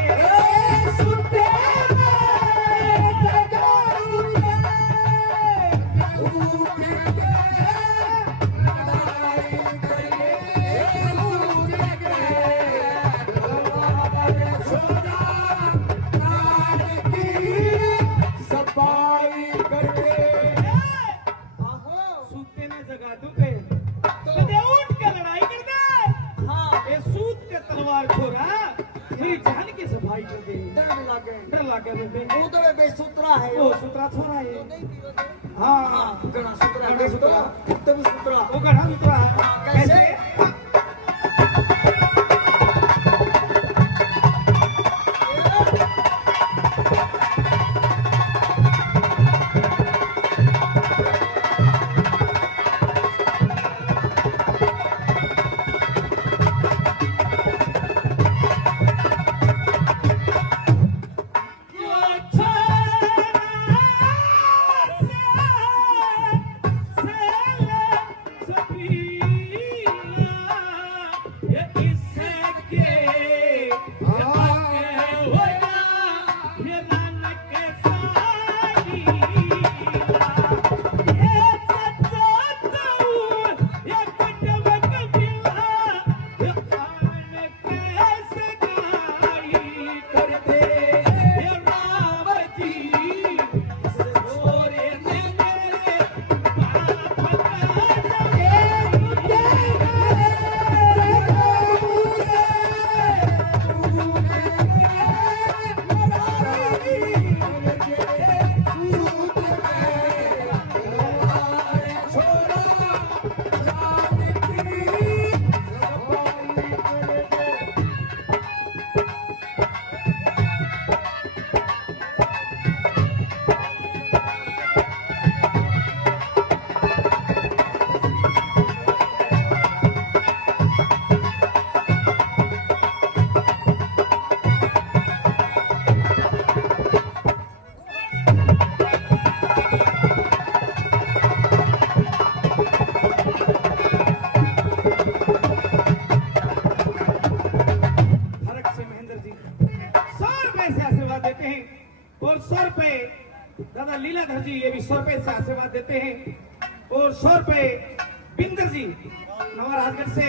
कर दे सुते सूते ने जगा दू पे कदे उठ के लड़ाई कर दे हाँ ए सूत के तलवार छोरा मेरी जान की सफाई कर दे डर भी लगे डर लागे बेबे वो तो वे बेसुतरा है वो सुतरा छोरा है हाँ गणा सुतरा गणा है सुतरा। तो भी सुतरा वो गढ़ा सुतरा है कैसे? और 100 रुपए दादा लीलाधर जी ये भी 100 रुपए से आशीर्वाद देते हैं और 100 रुपए बिंदर जी नवा राजगढ़ से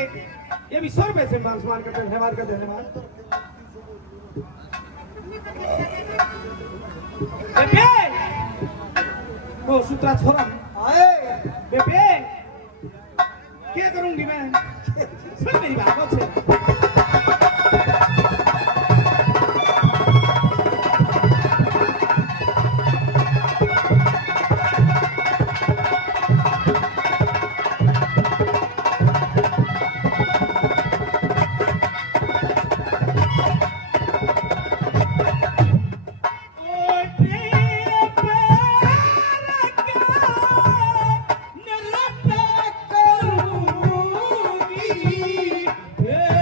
ये भी 100 रुपए से मान सम्मान करते हैं धन्यवाद का धन्यवाद। बेबे वो सूत्रा छोरा आए बेबे क्या करूंगी मैं सुन मेरी बात अच्छे Yeah.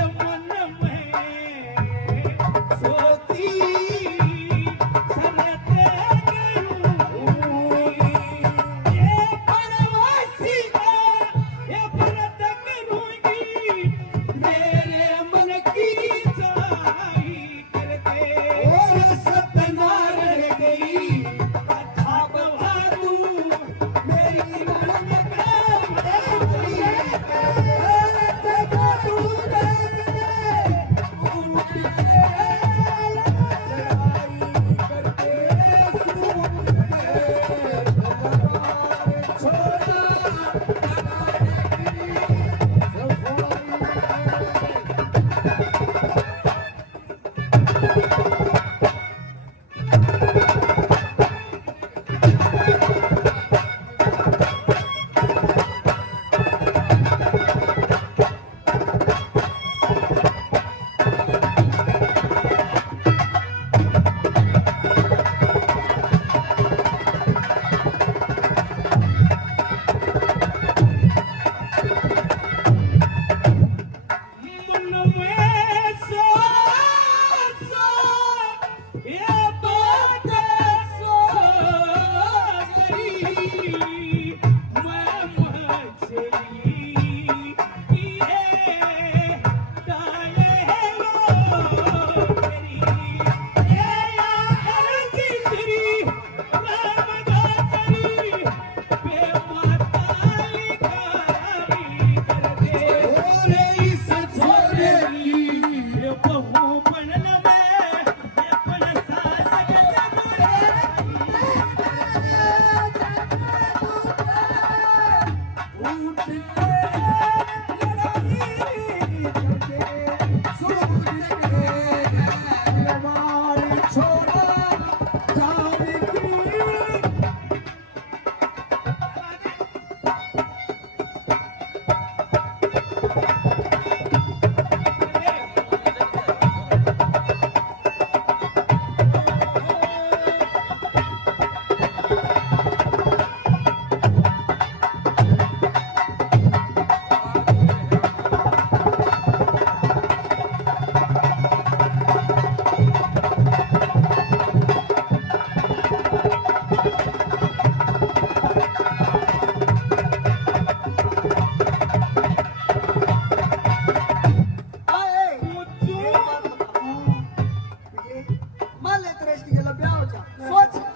मान ले तेरे इसकी गला ब्याह हो जा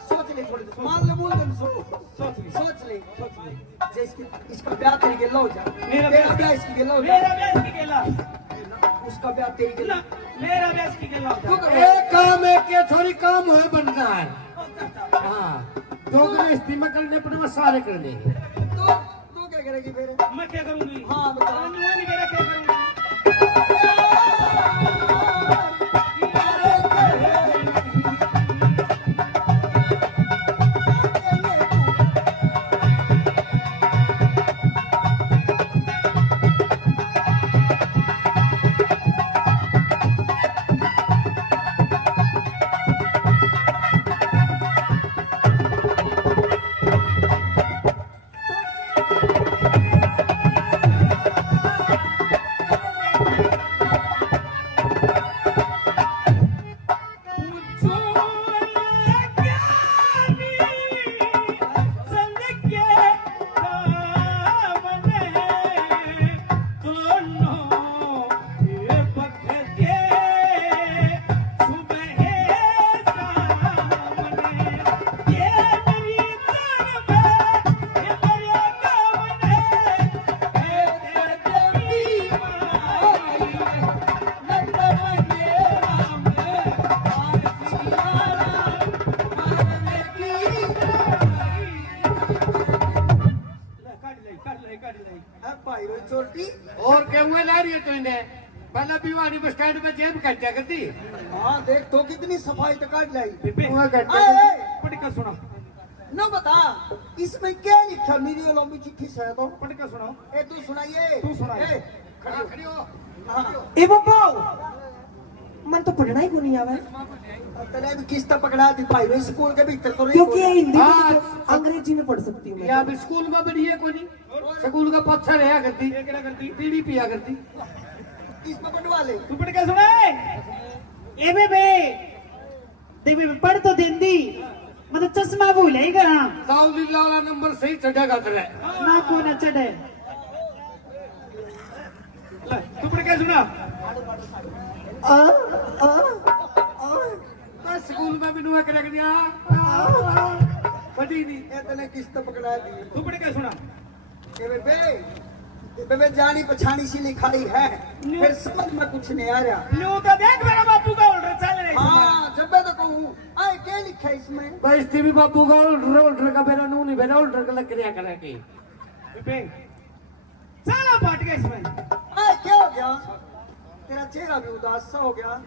सोच ले थोड़ी देर मान ले बोल दे सोच ले जे इसका ब्याह तेरी गला हो जा मेरा तेरा ब्याह इसकी गला हो जा मेरा ब्याह इसकी गेला उसका ब्याह तेरी गला मेरा ब्याह इसकी गेला एक काम है के थोड़ी काम है बनना है। हाँ जो गृहस्थी में करने पड़े वो सारे करने हैं। तो क्या करेगी फिर मैं क्या करूंगी हाँ बता नहीं मेरा क्या करूंगी भाई रोई चोटी और क्या हुआ ला रही है तो इन्हें पहले भिवानी बस स्टैंड में जेब कट्टा करती। हाँ देख तो कितनी सफाई तो काट लाई हुआ कट्टा पटका सुना न बता इसमें क्या लिखा मेरी लंबी चिट्ठी से है तो पटका सुनाओ ए तू सुनाइए तू सुना। ए, खड़ी हो हाँ ए बब्बा मन तो पढ़ना ही को नहीं आवे तने भी किस्त पकड़ा दी भाई रोई स्कूल के भीतर तो नहीं क्योंकि ये हिंदी में हाँ। नहीं तो अंग्रेजी में पढ़ सकती हूँ या मैं अब स्कूल में भी है कोई नहीं स्कूल का पत्थर रहा करती ये क्या करती पीढ़ी पिया करती। इसमें पढ़वा ले तू पटका सुना ए बे देवी पढ़ तो देंदी मतलब चश्मा भूलेगा दाऊदी वाला नंबर सही चढ़ेगा तेरे। ना को न चढ़े तू पटका सुना स्कूल में भी नुआ कर दिया पढ़ी नहीं ए तने किस्त पकड़ा दी तू पटका सुना ए बेबे जानी पछानी सी लिखाई है फिर समझ में कुछ नहीं आ रहा लो तो देख मेरा बापू का उल्टा चल रहा है हाँ जब मैं तो कहूँ आए क्या लिखा है इसमें बस टीवी बाबू का उल्टर का मेरा नू नहीं मेरा उल्टर का लग कर करा के बे साला पाट गया इसमें आए क्या हो गया तेरा चेहरा भी उदास सा हो गया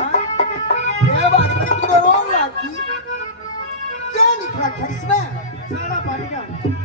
हाँ? ये बात में तूने रोन लागी क्या लिख रखा है इसमें साला पाट गया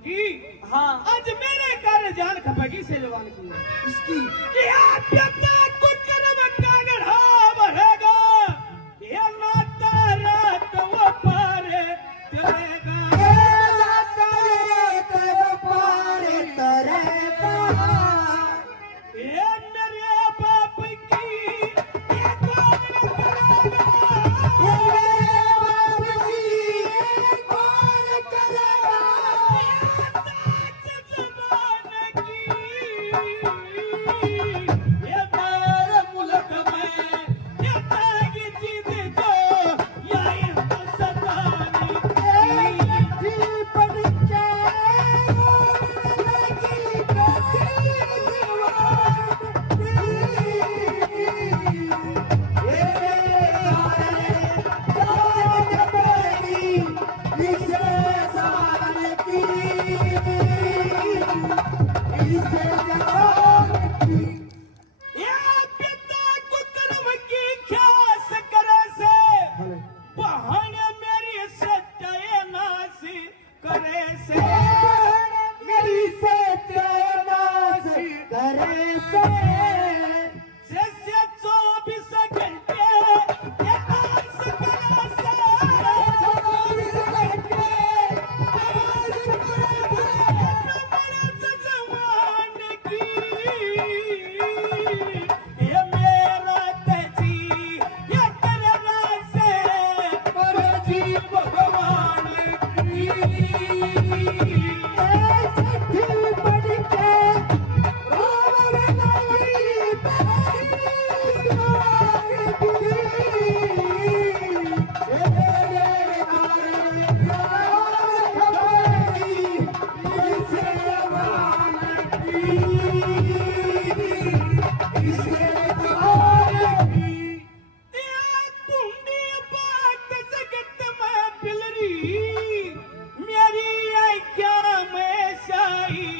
की हाँ आज मेरे कारण जान खपेगी से जवान की इसकी ये नाता रात वो पारे चलेगा ये मेरे बाप की ये कौन जमाने की ये मेरे मुल्क में ये तागी जीत जो या हिंदुस्तानी ये पिता को कर्म की ख्यास करे से बहन मेरी सत्य नासी करे से जैसे 24 घंटे ये आस करे से ब्रह्मण्य जवान की ये मेरा तेजी ये करना से पर जी भगवान की पुण्य बात जगत में पिलरी मेरी आज्ञा में शाही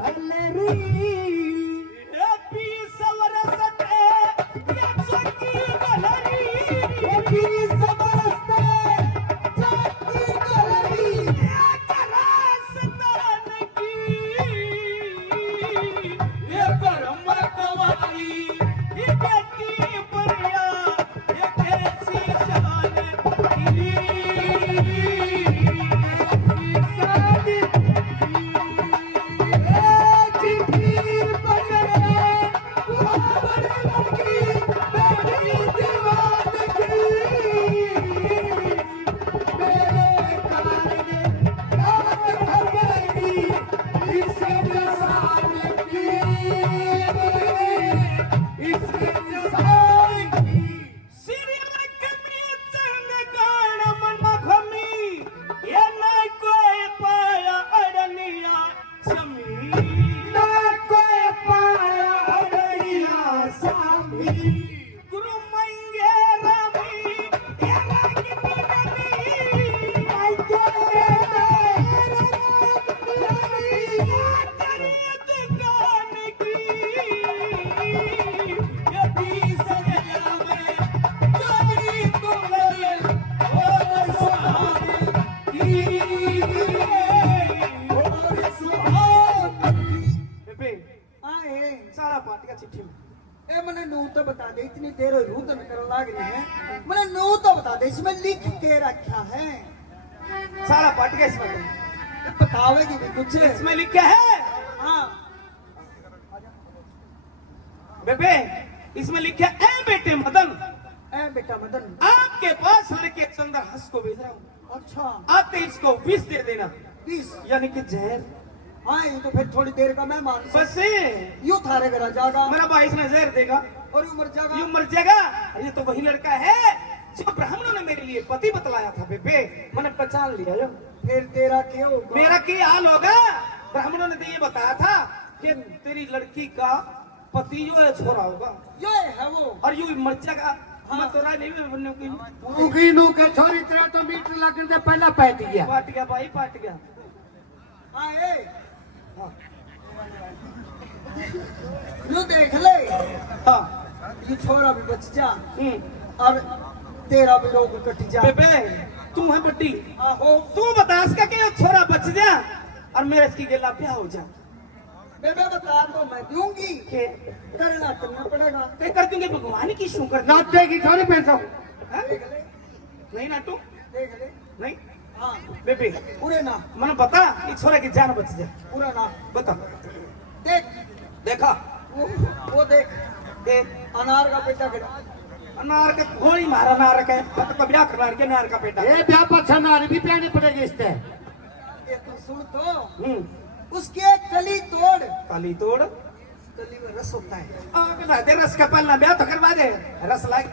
गलरी ये 20 वर्ष थे ये छोटी गलरी राजस्थान की ये ब्रह्म कवाई ये बेटी परिया ये कैसी शान की सारा पार्टी का चिट्ठी में ए मने नू तो बता दे, इतनी देर हो रू तो निकल लाग रही है, मने नू तो बता दे इसमें लिख के रखा है, सारा पार्टी का इसमें बतावेगी भी कुछ इसमें लिखा है। हाँ बेबे इसमें लिखा है ए बेटे मदन ए बेटा मदन, आपके पास लड़के चंद्र हंस को भेज रहा हूँ, अच्छा आते इसको विष दे देना, 20 यानी कि जहर। हाँ ये तो फिर थोड़ी देर का मेहमान बस यूं थारे घर आ जाएगा मेरा भाई इसने जहर देगा और यूं मर जाएगा। यूं मर जाएगा। ये तो वही लड़का है जो ब्राह्मणों ने मेरे लिए पति बतलाया था बेबे, मैंने पहचान लिया जो। फिर तेरा क्या होगा? मेरा क्या हाल होगा? ब्राह्मणों ने तो ये बताया था कि तेरी लड़की का पति जो है छोरा होगा, यो है वो, और यूं मर जाएगा। मैं तो राय नहीं बनने की उगी नू के छोरी तेरा तो मीटर लगने से पहला पैट गया। पाट गया भाई, पाट गया। हाँ ए यूं देख ले, हाँ ये छोरा भी बच जा और तेरा भी रोग कट जा। बेबे तू है बड्डी, आहो तू बता इसका कि ये छोरा बच जा और मेरे इसकी गेला ब्याह हो जा। बेबे बता तो मैं दूंगी, के करना करना पड़ेगा। ते कर दूंगे भगवान की शू कर नाटे की थोड़ी पैसा देख ले नहीं ना तू देख ले। नहीं हाँ बेबे पूरे ना मन बता ये छोरा की जान बच जा। पूरा ना बता देख देखा वो देख के अनार का पेटा गिरा। अनार के गोली मारा अनार के तो ब्याह करना के अनार का बेटा ये ब्याह पछा नारी भी प्यानी पड़ेगी इससे। ये तू सुन तो उसके कली तोड़, काली तोड़ कली में रस होता है। आगे ना दे रस का पलना ब्याह तो करवा दे रस लाग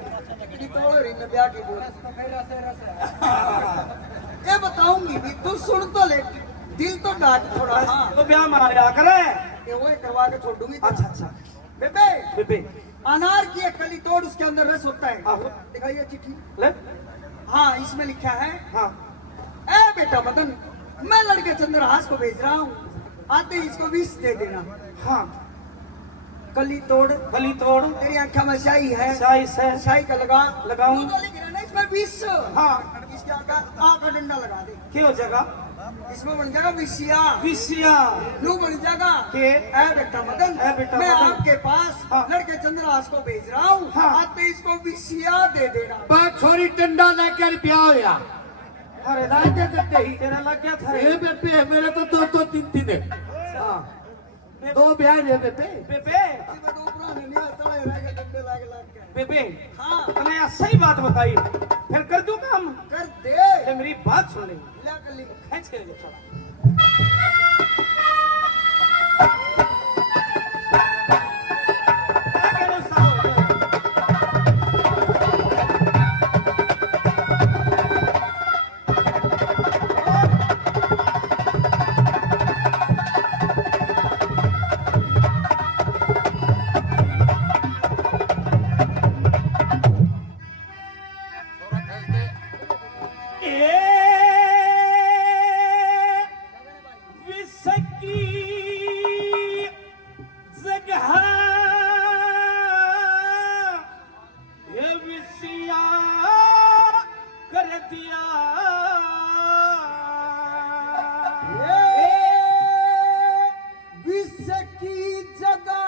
कली तोड़ रही न ब्याह की बोल। ये बताऊंगी भी तू सुन तो ले, दिल तो डांट थोड़ा। हाँ तो ब्याह मारा करे। ये वो करवा के छोड़ दूंगी। अच्छा अच्छा बेबे बेबे अनार की एक कली तोड़, उसके अंदर रस होता है। आहो। दिखाइए चिट्ठी। ले हाँ इसमें लिखा है, हाँ ए बेटा मदन मैं लड़के चंद्रहास को भेज रहा हूँ, आते ही इसको विष दे देना। हाँ कली तोड़, गली तोड़ तेरी आंखा में स्याही है, शाही से स्याही का लगाऊं। तू तो लिख रहा ना इसमें विष। हाँ इसके आँख का डंडा लगा दे, क्यों जगह इसमें बन जाएगा विषिया। विषया लू बन जाएगा के ए बेटा मदन ए बेटा मैं मदन। आपके पास हाँ। लड़के चंद्रहास को भेज रहा हूँ, हाँ। आते इसको विषिया दे देना। बात छोरी टंडा लेकर ब्याह होया। अरे दाई दे देते ही। तेरा लग गया था ये बेटे मेरे तो दो दो तीन तीन है। हाँ, दो ब्याह है बेटे। बेबे इसमें दो पुराने नहीं आता है, रहेगा डंडे लाग के। बेबे हाँ तूने यार सही बात बताई, फिर कर दूं काम। कर दे ले मेरी बात सुन ले, ले कली। खींच के ले थोड़ा। आगे लो साहब। विसकी जगह ये विसिया कर दिया। विष की जगह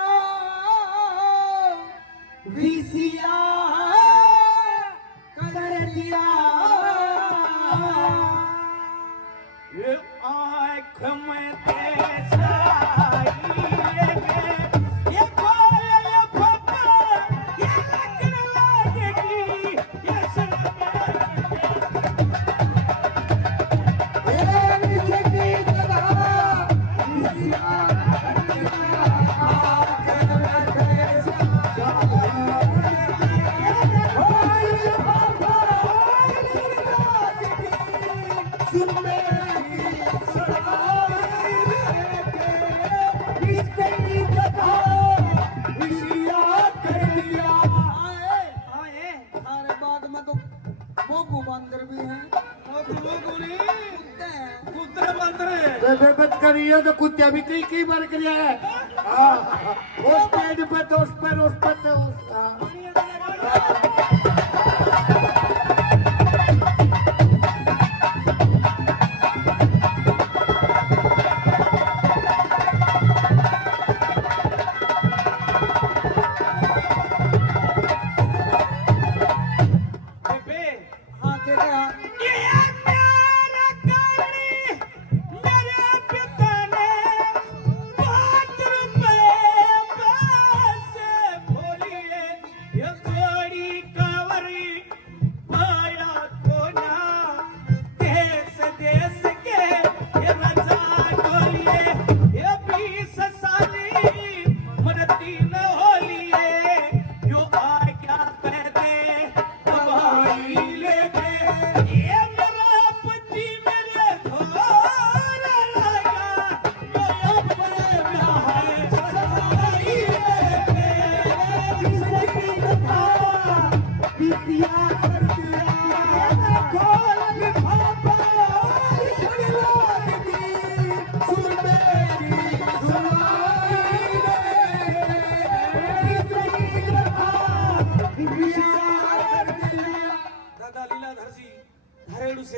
विषिया कर दिया। ये आँख में तेज आई लेके, ये खोल ये फपा, ये लगन लगेगी, ये आए हमारे बाग में तो मोगू बंदर भी हैं, गोली कुत्ते हैं। कुत्ते बंदरे बेबत करिए तो कुत्ते भी कई कई बार किया है। हाँ, उस पेड़ पे तो उस पर उस पर तो उस। हाँ। बेबे हाँ कहते हैं ये मेरा कहानी मेरे पिता ने 5 रुपए पैसे बोलिए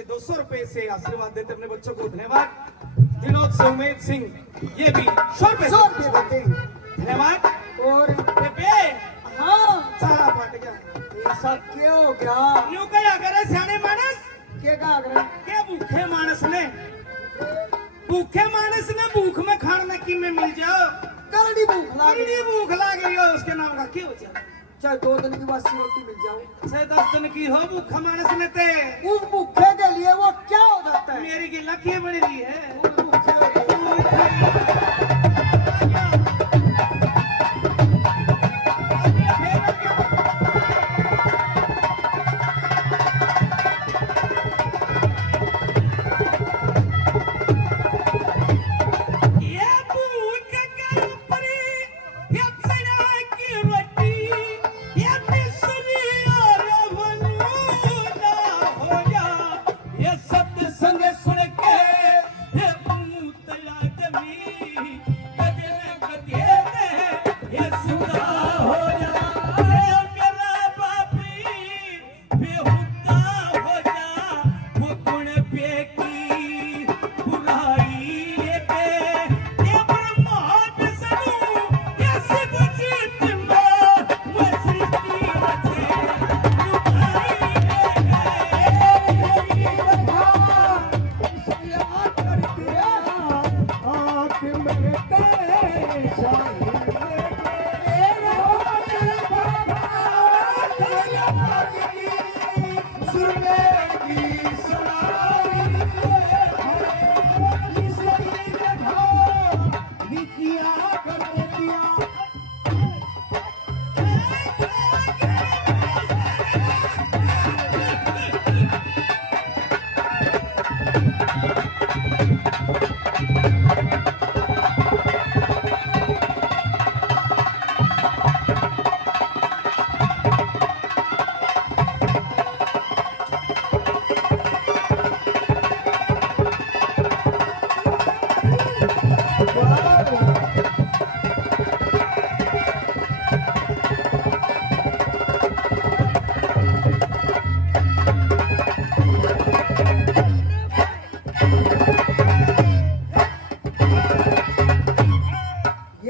200 रुपए से आशीर्वाद देते अपने बच्चों को। धन्यवाद। विनोद से उमेद सिंह ये भी 100 रुपए 100 रुपए देते हैं। धन्यवाद। और बेबे हाँ साला फट गया। ऐसा क्या हो गया? न्यू कया करे सियाने मानस क्या कहा करे? के भूखे मानस ने भूख में खाना की में मिल जाओ। करनी भूख लागी। करनी भूख लाग रही हो उसके नाम का क्यों चल चाहे 2 दिन की बासी रोटी मिल जाओ। से 10 दिन की हो भूखा मानस ने ते उस भूखे के लिए वो क्या हो जाता है? मेरी की लकी बड़ी रही है। उस भूखे के लिए।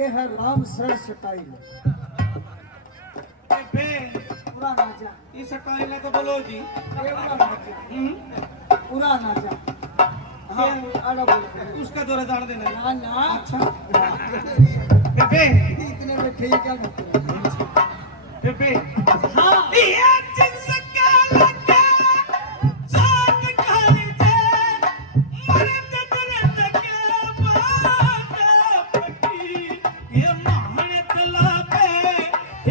है राम सर स्टाइल। बेबे पूरा नाचा। इस स्टाइल में तो बोलो जी। ये पूरा नाचा। पूरा नाचा। हाँ आड़ा बोलो। उसका दौरा जान देना। ना ना। अच्छा। बेबे इतने में ठीक है। बेबे हाँ। ये जिसका लगा जान खाली थे मर्द दर्द के बात पकी ये महान तलाबे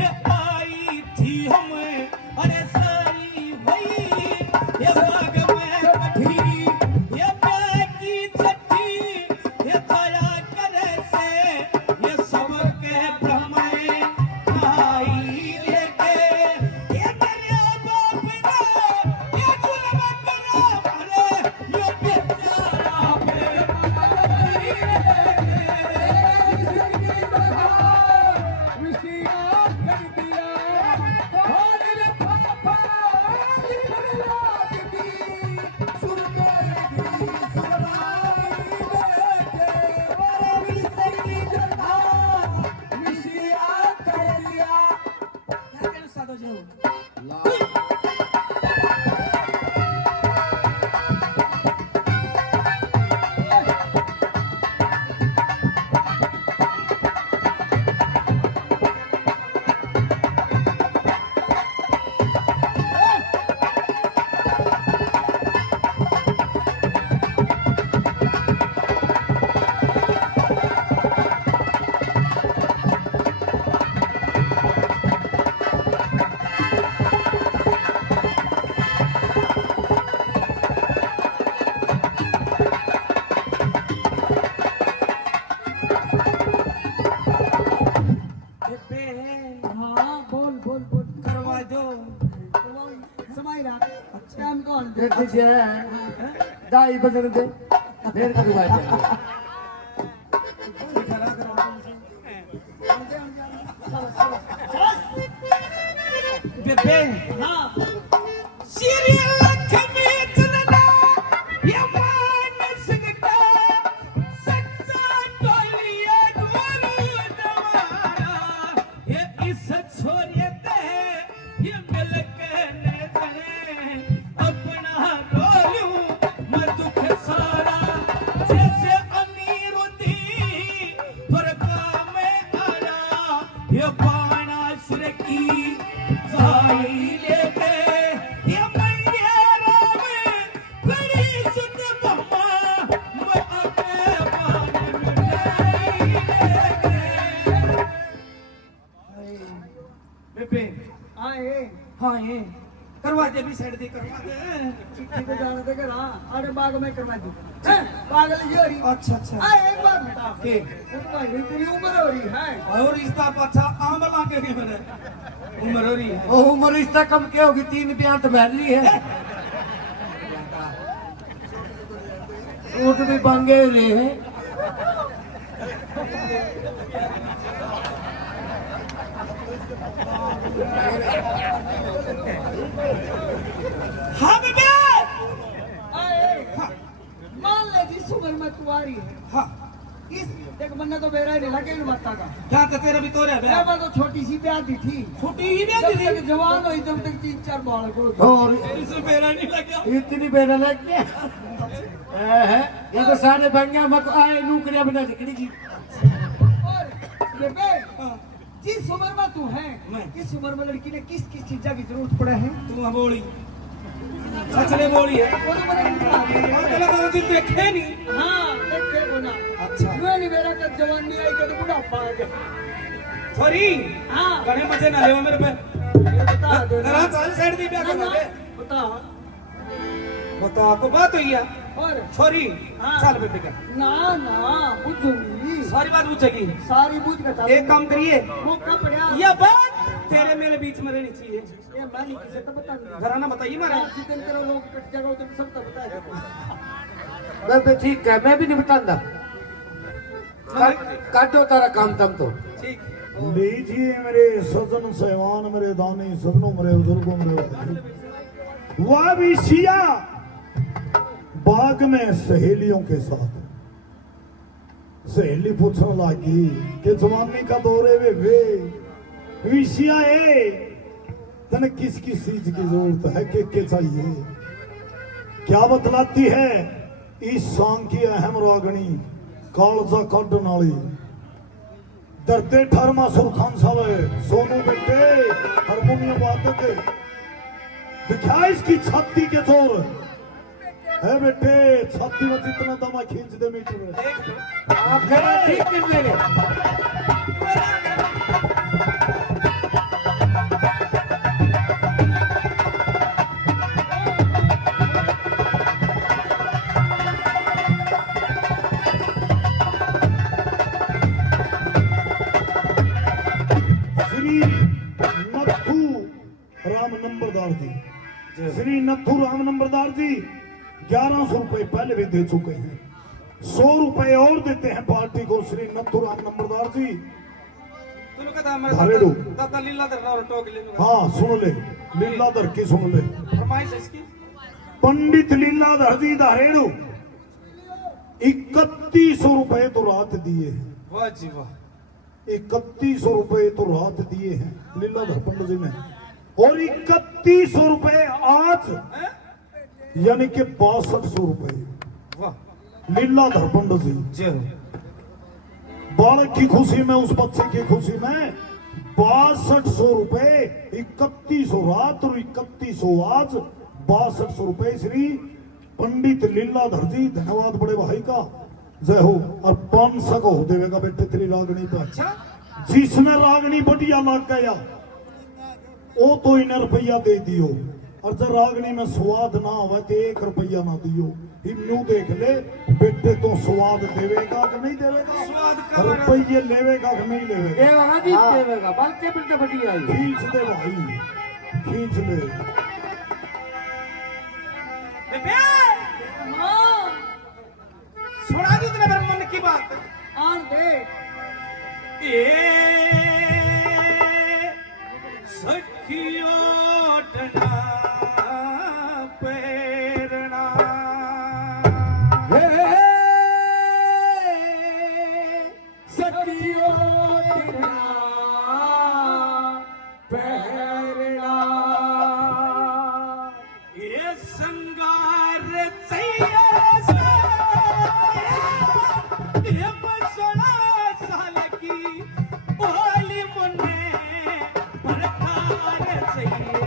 ये आई थी हमें अरे सारी भई ये बाग में बैठी ये बैगी चट्टी ये दया करे से ये सब के ब्रह्मे आई लेके ये दरिया बाप ने ये जुल्म करा भरे ये बेचारा हाँ बोल बोल बोल। करवा दो समाई रात। टाइम कौन दे? दाई बदल दे देर करवा दे। बेबे हाँ। सीरियल में चलना आई लेके ये मैया राम बड़ी सुन बम्मा मैं आके पानी मिलाई लेके बेबे आए हाँ ये करवा दे भी साइड दे करवा दे चिट्ठी को जाने दे कर हाँ अरे बाग में करवा दी पागल ये हो रही अच्छा अच्छा आए एक बार बेटा के भाई तेरी उम्र हो रही है और इसका अच्छा आंवला के नहीं बने उम्र हो रही है वो उम्र इससे कम क्या होगी 3 ब्याह तो महल रही है सूट भी बांगे रहे हैं हाँ बेबे आए मान ले जिस उम्र में तू आ रही है हाँ इस देख बनने तो मेरा ही नहीं लगे माता का क्या तो तेरा भी तो रहा मैं है तो छोटी सी ब्याह दी थी छोटी ही नहीं जब दीदी तक जवान हुई तब तक 3-4 बाल को और इसे मेरा नहीं लगा इतनी बेड़ा लग गया ये तो सारे बंगा मत आए नौकरियां बना निकली जी और बेबे जिस उम्र में तू है मैं। इस उम्र में लड़की ने किस किस चीज की जरूरत पड़े है तू हाँ बोली सचले बोली है और मैंने और गलत आदमी तुम देखे नहीं हाँ देखे बोला अच्छा मैं नहीं मेरा कद जवान नहीं आई कद बुढ़ापा आ गया सॉरी हाँ गणे मजे ना लेवा मेरे पे ये बता दे जरा चल साइड दी ब्याह कर दे बता बता को बात हुई है और छोरी हाँ। चल बेटे का ना ना बुझूंगी सारी बात पूछेगी सारी बुझ बता एक काम करिए मौका पड़ा यह बात तेरे मेरे बीच में रहनी चाहिए ये मानी किसे तो बता नहीं जरा ना बताइए मारा जितने तेरा लोग कट जाएगा उतने सब तो बताएगा मैं ठीक है मैं भी नहीं बताता काटो तारा काम तम तो ठीक लीजिए मेरे सजन सहवान मेरे दानी सजनों मेरे बुजुर्गों मेरे वह भी सिया बाग में सहेलियों के साथ सहेली पूछने लगी कि जवानी का दौरे वे विषया है तने किस किस चीज की जरूरत है के चाहिए क्या बतलाती है इस सॉन्ग की अहम रागणी कालजा कड्डन वाली दर्दे ठरमा सुरखान साहब सोनू बेटे हारमोनियम वादक दिखा इसकी छाती के जोर है बेटे छाती में जितना दमा खींच दे मीटर आप ठीक कर ले श्री नथु राम नंबरदार जी श्री नथु राम नंबरदार जी 1100 रुपए पहले भी दे चुके हैं 100 रुपए और देते हैं पार्टी को श्री नथु राम नंबरदार जी तूने कहा मैं धारेड़ू। दादा लीला दरना और टोक ले हाँ सुन ले लीलाधर की सुन ले फरमाइश है इसकी पंडित लीलाधर जी धारेड़ू 3100 रुपए तो रात दिए हैं वाह जी वाह 3100 रुपए तो रात दिए हैं लीलाधर पंडित जी ने और 3100 रुपए आज हैं? यानी कि 6200 रुपए वाह लीलाधर पंडित जी जय हो बालक की खुशी में उस बच्चे की खुशी में 6200 रुपए 3100 रात और 3100 आज 6200 रुपए श्री पंडित लीलाधर जी धन्यवाद बड़े भाई का जय हो और 500 को हो देवेगा बेटे तेरी रागनी पर अच्छा जिसने रागनी बढ़िया लग गया वो तो इन्हें रुपया दे दियो और जब रागनी में स्वाद ना हो तो 1 रुपया ना दियो इन्नू देख ले बेटे तो स्वाद देवेगा कि नहीं देवेगा स्वाद का रुपये लेवेगा कि नहीं लेवेगा ये वहां भी देवेगा बल्कि बिल्टे बढ़िया आई खींच दे भाई खींच ले बेबे हाँ छोड़ा दी तेरे मेरे मन की बात आज दे ए सखियो डना पेरना सखियो तेरा पहरना ये संगार चाहिए ये बसना साल की ओली मुन्ने परकार चाहिए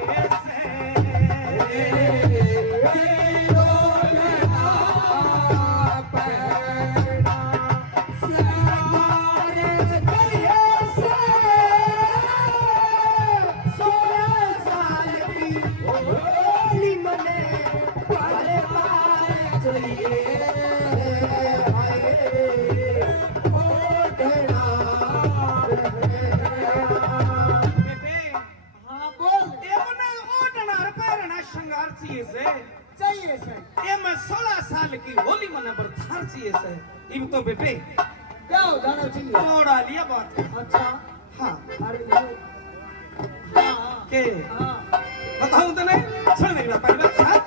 श्रृंगार चाहिए से चाहिए सर। ये मैं 16 साल की होली मना पर थार चाहिए से इब तो बेबे क्या हो जाना चाहिए? तोड़ा लिया बात अच्छा। हाँ अरे हाँ हाँ के हाँ। बताऊं तो नहीं सुन मेरी बात पहली बात हाँ?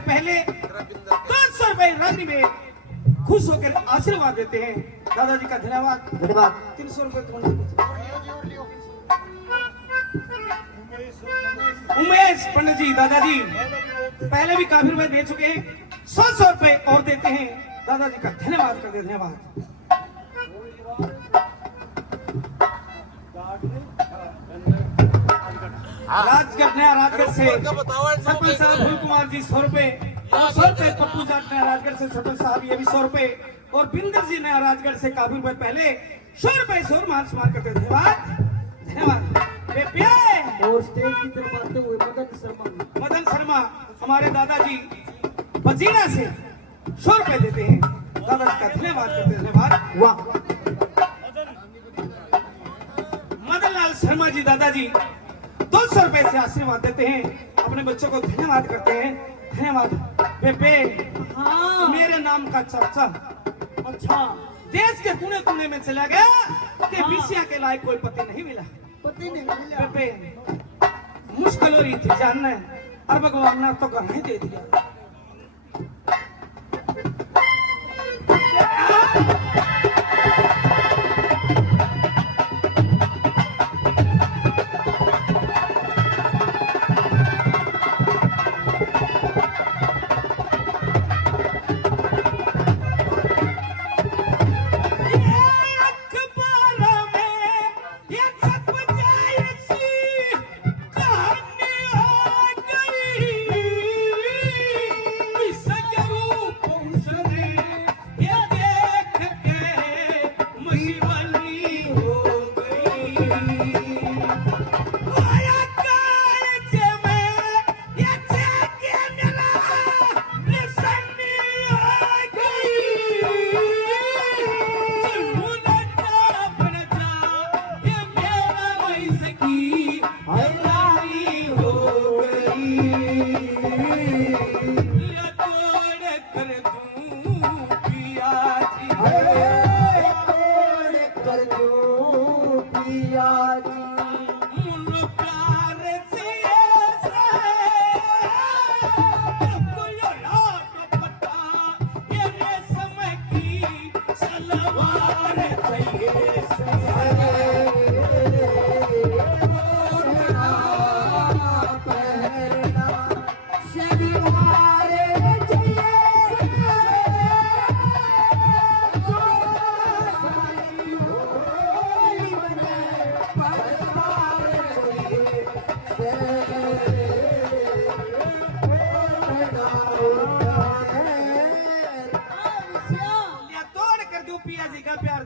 पहले 200 रुपए रात्रि में खुश होकर आशीर्वाद देते हैं। दादाजी का धन्यवाद धन्यवाद। 300 रुपए उमेश पंडित जी दादाजी पहले भी काफी रुपए दे चुके हैं, 100 रुपए और देते हैं। दादाजी का धन्यवाद करते धन्यवाद। राजगढ़ नया राजगढ़ से सरपंच साहब भूल कुमार जी 100 रुपए, 100 रुपए पप्पू जाट नया राजगढ़ से सरपंच साहब ये भी 100 रुपए, और बिंदर जी नया राजगढ़ से काफी रुपए पहले 100 रुपए 100 मान सम्मान करते धन्यवाद धन्यवाद। और स्टेज की तरफ आते हुए मदन शर्मा हमारे दादाजी बजीना से 100 रुपए देते हैं। दादाजी का धन्यवाद करते धन्यवाद। वाह। मदन लाल शर्मा जी दादाजी 200 रुपए से आशीर्वाद देते हैं, अपने बच्चों को धन्यवाद करते हैं धन्यवाद। बेबे हाँ। मेरे नाम का चर्चा अच्छा देश के कोने कोने में चला गया कि बिसिया के लायक कोई पति नहीं मिला। पति नहीं मिला। बेबे मुश्किल हो रही थी जानना, और भगवान ने तो घर ही दे दिया।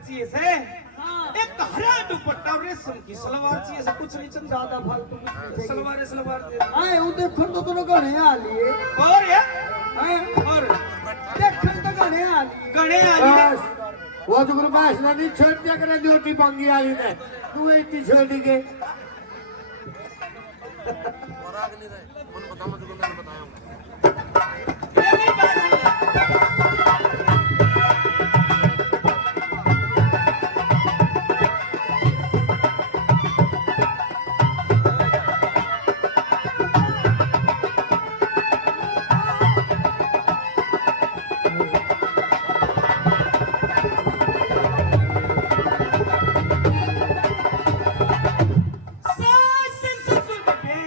चाहिए से हाँ। एक हरा दुपट्टा और रेशम की सलवार चाहिए से कुछ नहीं चंदा ज्यादा फालतू कुछ नहीं चाहिए। सलवार दे आए उधर खन तो दोनों गणे आ लिए और या हैं और देखन तो गणे आ लिए गणे आली वो तो गुरबाश नहीं छोड़ दिया करे ड्यूटी पंगी आ गई तू इतनी छोड़ी के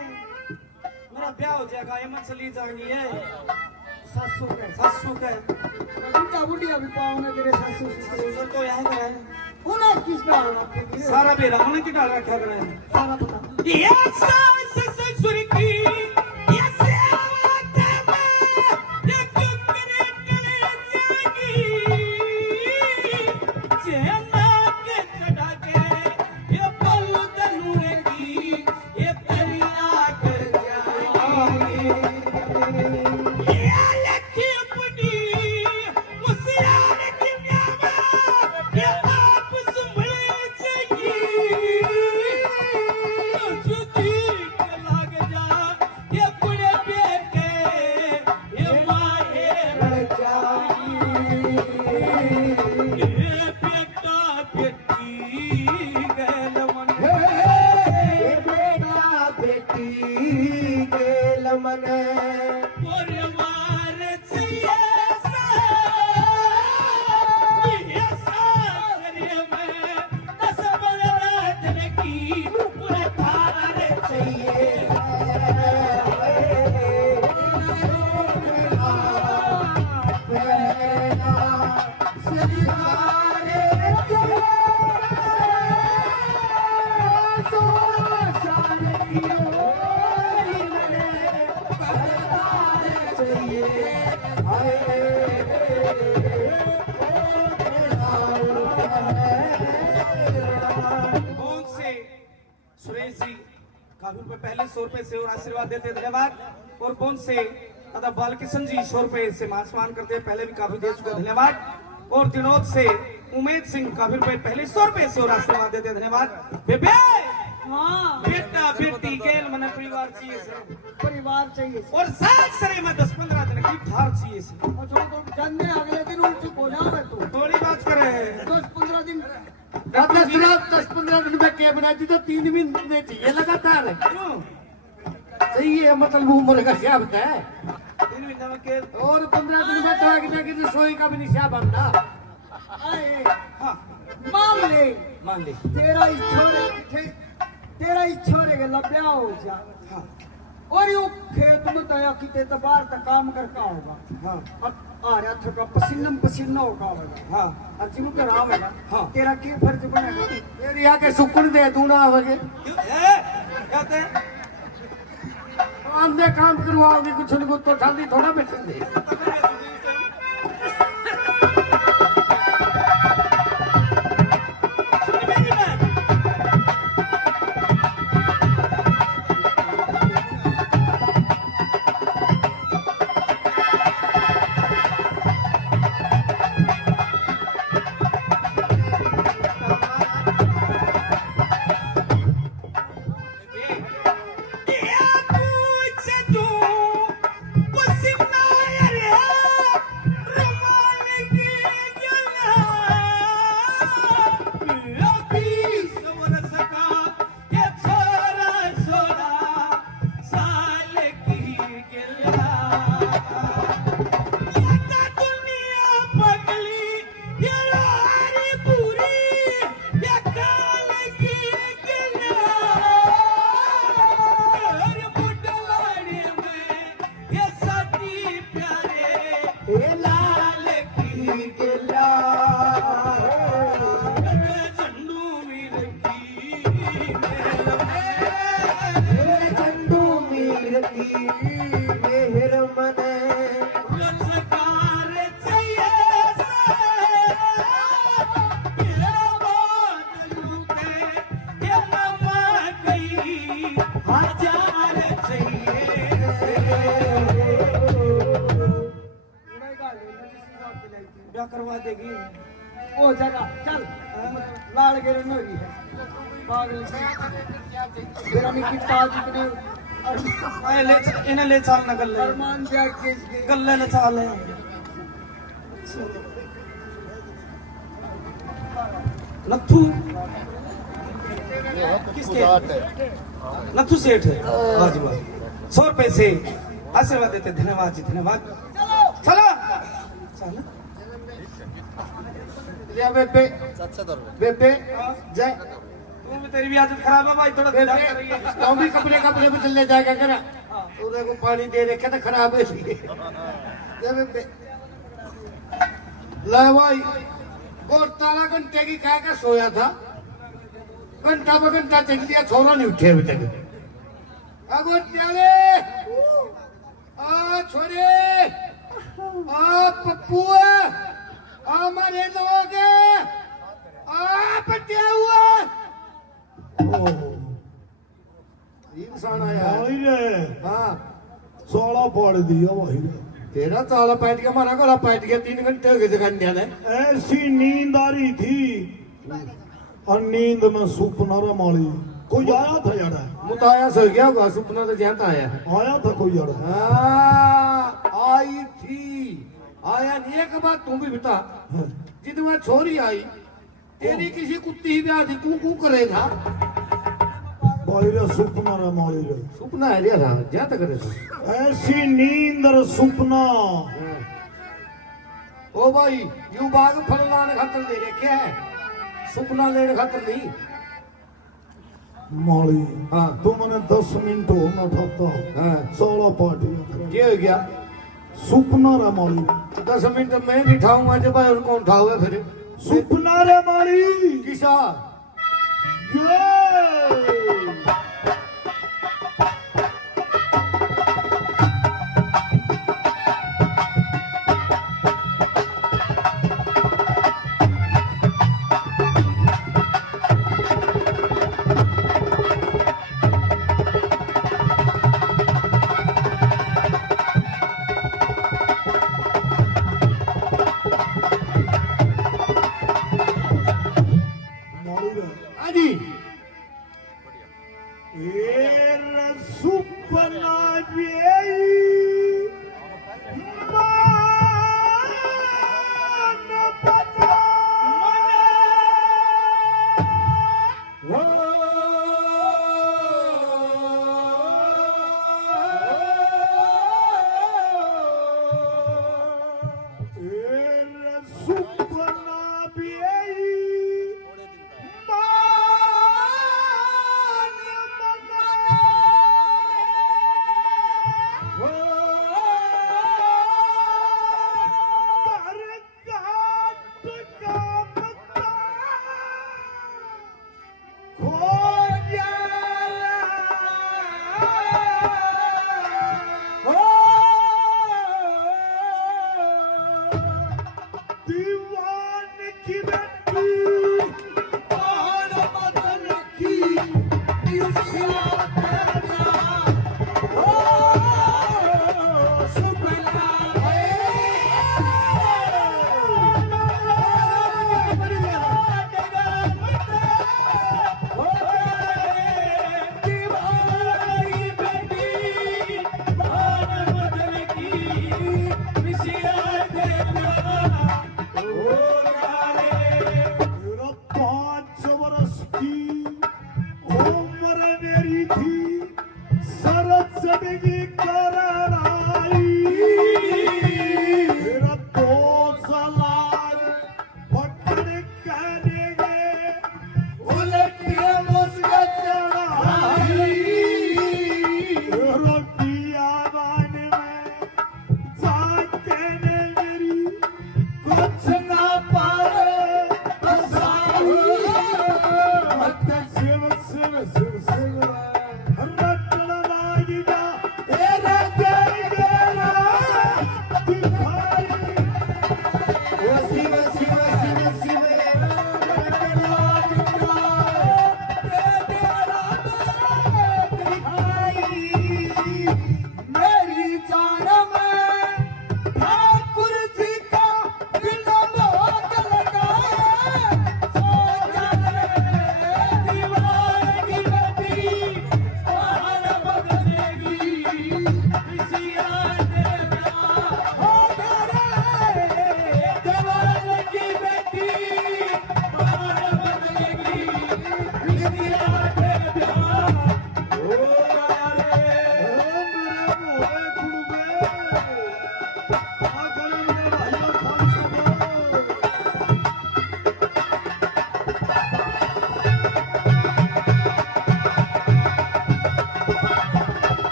मेरा ब्याह हो जाएगा ये मत चली जानी है सासू के सासू का बुढ़ा बुढ़िया भी पाऊंगा तेरे सासू ससुर ससुर तो यहाँ का है उन्हें किस डाल रखे सारा बेरा हमने की डाल रखा है सारा पता ये सास ससुर की ये सेवत में ये कुकरे कले जागी चेना के चढ़ा के ये पल तनुए की ये परिया कर जाएगी ये लखी अपनी मुसियार की म्यामा ये आप संभले जाएगी जुदी लग जा ये पुणे बेटे ये माए रह जाएगी ये बेटा बेटी गैल मन बेटा बेटी के लमन परिवार चाहिए ये सारे में दस बरस की पूरे थारे चाहिए कौन से सुरेश जी काफी रुपए पहले 100 रुपए से और आशीर्वाद देते हैं, धन्यवाद। और कौन से दादा बालकिशन जी 100 रुपए से मान सम्मान करते हैं, पहले भी काफी दे चुके हैं, धन्यवाद। और दिनोद से उमेद सिंह काफी रुपए पहले 100 रुपए से और आशीर्वाद देते हैं, धन्यवाद। बेबे हाँ बेटा बेटी गेल मन परिवार चाहिए से परिवार चाहिए और साथ सरे में 10-15 दिन की धार चाहिए से और तो जन्मे अगले दिन उल्टी हो जावे तू थोड़ी बात करे 10-15 दिन 10-15 दिन में क्या बनाती तो 3 महीने चाहिए लगातार क्यों सही है मतलब उम्र का क्या होता है 3 महीने में के और 15 दिन में तो एक कि रसोई का भी निशा बनना आए हाँ मान ले मान ले तेरा इस छोरे के लब्या हो जा हाँ और यू खेत में दया की ते बाहर तक काम करका होगा हाँ और आ रहा था पसीना पसीना होगा हाँ और जिनु के राम है ना हाँ। तेरा क्या फर्ज बनेगा तेरी आके सुकून दे तू ना आवेगे क्यों कहते हैं आमने काम करवाओगे कुछ न कुछ तो ठाली थोड़ा बैठेंगे ये पूछ तू पसीना रे ब्याह करवा देगी। ओ जरा चल लाल गिरन हो रही है पागल की मेरा मिकी ताज इतने आए ले इन्हें ले चाल ना गल्ले अरमान जा के गल्ले ले चाल है। नथु किसके नथु सेठ है। वाह जी वाह 100 रुपए से आशीर्वाद देते। धन्यवाद जी धन्यवाद। चलो चलो ले बेबे बेबे जय तुम तेरी भी आदत खराब है भाई थोड़ा ध्यान कर रही है। तो भी कपड़े में चले जाएगा करा उधर को पानी दे रखे तो खराब है इसलिए ले बेबे ले भाई और 12 घंटे की कह के सोया था घंटा ब घंटा चल दिया छोरा नहीं उठे अभी तक अगो त्याले आ छोरे आ पप्पू आ मारे लोग आ पटिया हुआ इंसान आया भाई रे हाँ सोला पाड़ दिया भाई रे। तेरा ताला पैट गया हमारा गला पैट गया 3 घंटे हो गए जगन्या ने ऐसी नींद आ रही थी और नींद में सपना रमाली कोई आया था यार। मुताया सो गया होगा सपना तो ज्यादा आया है आया था कोई यार। आई थी आया नहीं एक बात तू भी बता जिद में छोरी आई तेरी किसी कुत्ती ही ब्याह तू कू करेगा भाई रे सपना रमाली रे। सपना है रे था ज्यादा करे ऐसी नींद और सपना ओ भाई यू बाग फल लाने खातर दे रखे है सपना लेने खातर नहीं माली हाँ तू मैंने 10 मिनट हो ना उठाता हाँ सोला पार्टी ये हो गया सपना रमाली 10 मिनट मैं नहीं उठाऊंगा जब भाई उनको उठाओगे फिर सपना रमाली किसा आजी सुपना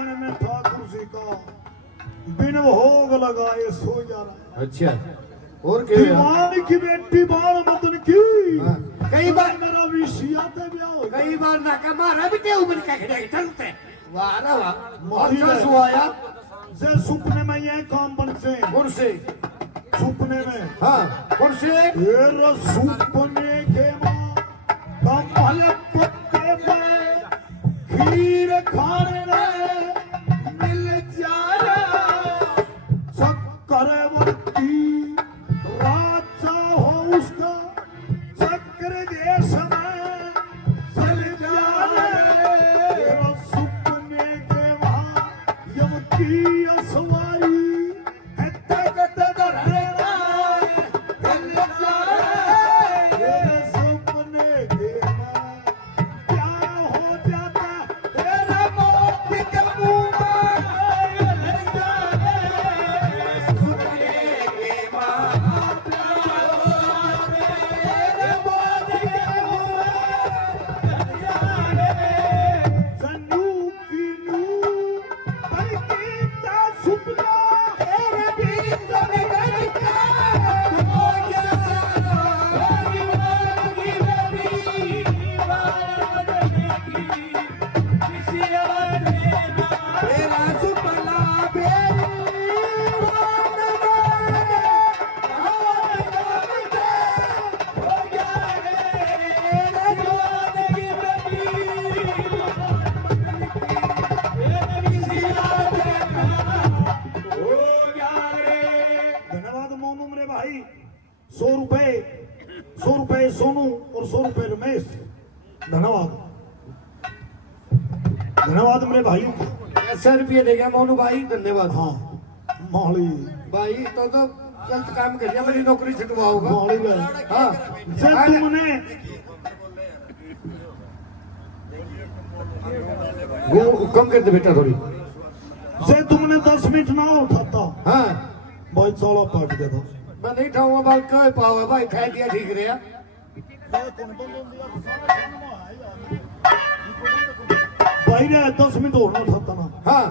दीवान में ठाकुर जी का बिन भोग लगाए सो जा रहा है। अच्छा और क्या दीवान की बेटी बाल मदन की कई बार मेरा विषया थे ब्याह हो कई बार ना का मारा भी ते उमर का खड़े चलते वाह रे वाह मारी अच्छा है। सुआया जे सपने में ये काम बन से कौन से सपने में हाँ कौन से तेरा सपने के माँ कमल पत्ते में खीर खाने मिल जाए चक्रवर्ती राजा हो उसका चक्र देश में चल जाए तेरा सपने के वहाँ यमकी असवारी है तकत धरेगा मिल जाए तेरे सपने के वहाँ क्या हो जाता तेरा मौत के मुंह में मिल जाए सपने के वहाँ क्या हो तेरे मौत के मुंह में मिल जाए सन्नू की नू पर कीता सुपना तेरे बीच में गलता हो गया होगी बेबी तेरा सुपना धन्यवाद मोनू मेरे भाई 100 रुपए सोनू और 100 रुपए रमेश धन्यवाद धन्यवाद मेरे भाइयों का 100 रुपये देगा मोनू भाई धन्यवाद हाँ माली भाई तो गलत काम कर दिया मेरी नौकरी छुटवाओगा माली में हाँ जब तुमने वो कम कर दे बेटा थोड़ी से तुमने 10 मिनट ना उठाता हाँ भाई चौड़ा पाट गया था मैं नहीं खाऊंगा बाल कह पाओगे भाई खा दिया ठीक रहा भाई ने 10 मिनट और ना उठाता ना हाँ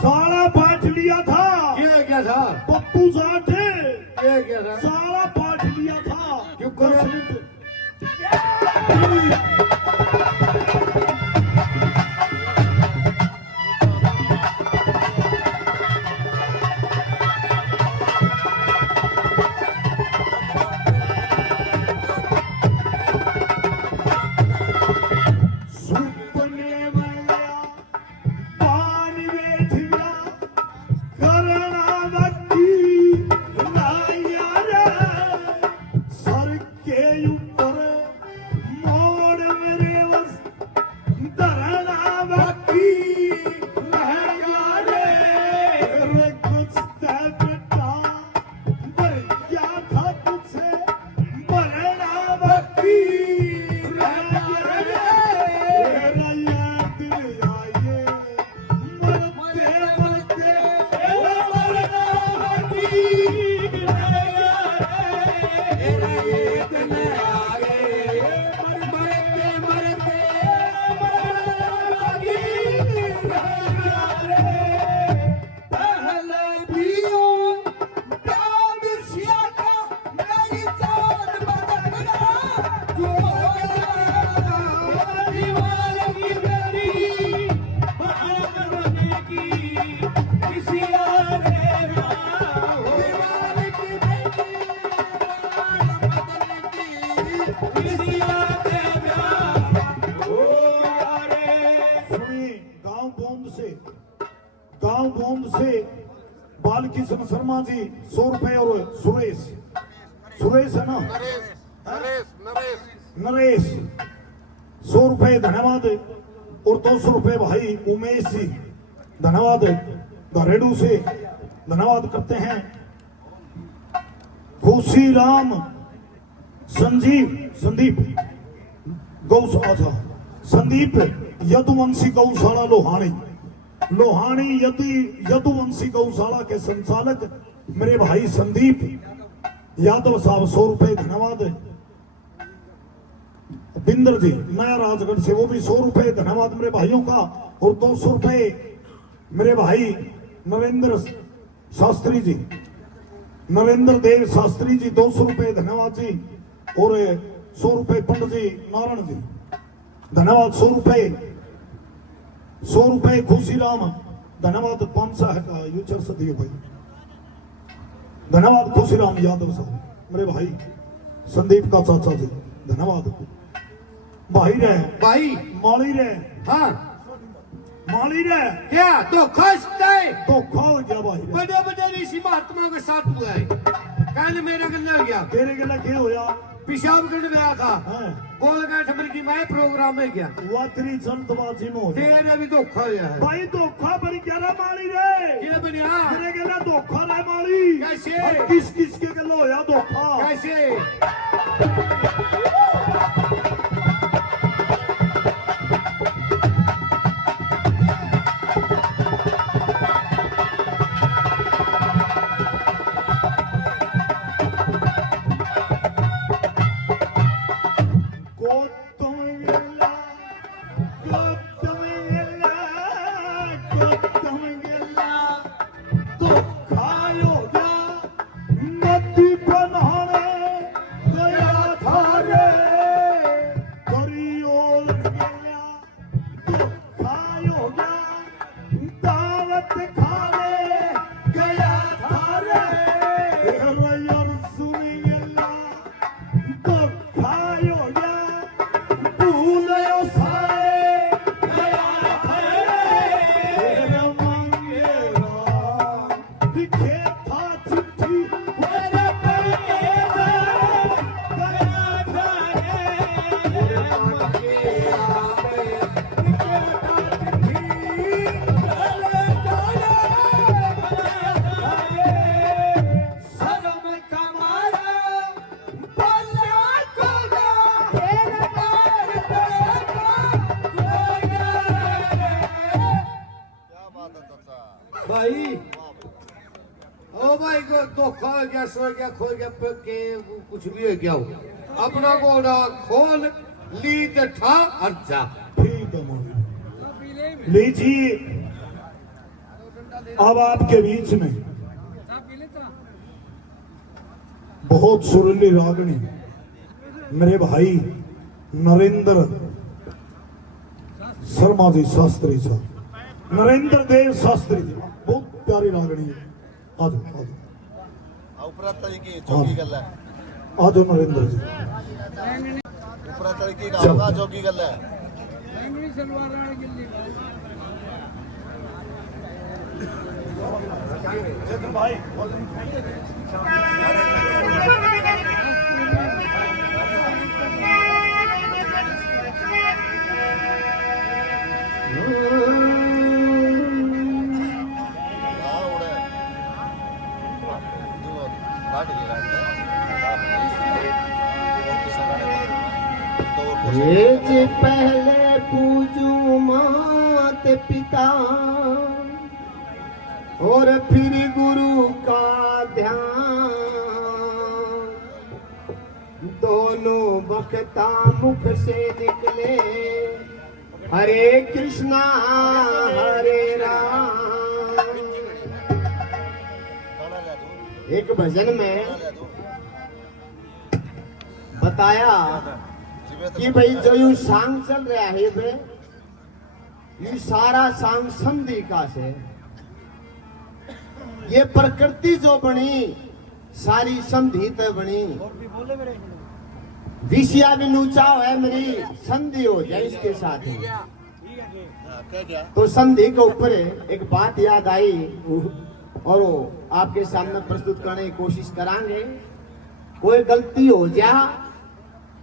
सारा पाठ लिया था क्या क्या था पप्पू साठे क्या क्या था सारा पाठ लिया था क्यों करो? 10 मिनट सुपने में पानी बैठ गया करना बच्ची लाया रे सर के ऊपर मोड़ मेरे बस धरना बच्ची लाया रे कुछ बेटा भर गया था तुझसे भरना बच्ची लाया रे तेरा याद आए मरते मरते मरना बच्ची लाया रे तेरा याद आए मरते मरते मरना बच्ची लाया रे पहले पियो प्यार सिया का मेरी जान बदल गया जो दीवार की बेरी बदलने की किसी और दीवार की बेरी बदलने की किसी और सुनिए गांव बोंद से बालकिशन शर्मा जी 100 रुपए और सुरेश है ना नरेश 100 रुपए धन्यवाद और 200 रुपए भाई उमेश जी धन्यवाद घरेडू से धन्यवाद करते हैं खुशी राम संदीप गौशाला संदीप यदुवंशी गौशाला लोहानी यदुवंशी गौशाला के संचालक मेरे भाई संदीप यादव साहब 100 रुपए धन्यवाद बिंदर जी नया राजगढ़ से वो भी 100 रुपए धन्यवाद मेरे भाइयों का और 200 रुपए मेरे भाई नरेंद्र शास्त्री जी, नरेंद्र देव शास्त्री जी 200 रुपए धन्यवाद जी। और 100 रुपए पंडित जी नारायण जी धन्यवाद। 100 रुपए, 100 रुपए खुशीराम धन्यवाद। 500 है का यूचर से दियो भाई, धन्यवाद खुशीराम यादव साहब। मेरे भाई संदीप का चाचा जी धन्यवाद। भाई रहे भाई माली रहे, हाँ माली रहे क्या धोखा है? धोखा हो गया भाई। बड़े बड़े ऋषि महात्माओं के साथ हुआ है। कल मेरा गन्ना गया, तेरे गला क्या होया? पेशाब करने गया था, हाँ, गोलघाट अमरीकी में प्रोग्राम में गया, वातरी जल्दबाजी में हो गया। तेरे भी धोखा हुआ है भाई धोखा बड़ी ग्यारह माली रे, क्या बनिया? तेरे गला धोखा रे माली। कैसे? और किस किस के गला होया धोखा? कैसे? गोतम गेला, गोतम गेला, गोतम गेला, धोखा हो गया। नदी बनाने गया था रे, दरियोल गेला, धोखा हो गया। दावत खाने गया था रे, यार सुन गेला, धोखा हो गया। भूलो सारे गया था रे, तेरे मांगेरा लिखे था चिट्ठी, मेरे मांगेरा गया था रे, तेरे मांगेरा लिखे था चिट्ठी, मेरे जाने गया था रे। शर्म का मारा बोला कोगा, तेरे मार भाई ओ भाई को धोखा हो गया, सो गया, खो गया, के कुछ भी हो गया हो। अपना घोड़ा खोल ली तो ठा और जा। ठीक है मौलवी। लीजिए अब आपके बीच में बहुत सुरीली रागनी मेरे भाई नरेंद्र शर्मा जी शास्त्री साहब, नरेंद्र देव शास्त्री जी, बहुत प्यारी रागनी है। आज उपरा तरीके चौकी गल है, आज नरेंद्र जी उपरा तरीके का चौकी गल है। भाई हाँ उड़े जो काट गया ये जे पहले पूजू मात पिता और फिर गुरु का ध्यान, दोनों बकता मुख से निकले हरे कृष्णा हरे राम। एक भजन में बताया कि भाई जो यू सांग चल रहा है बे, ये सारा सांग संधि का से, ये प्रकृति जो बनी सारी संधि तो बनी। विषया भी नूचा है मेरी संधि हो जाए इसके साथ ही। तो संधि के ऊपर एक बात याद आई और वो आपके सामने प्रस्तुत करने की कोशिश करांगे। कोई गलती हो जा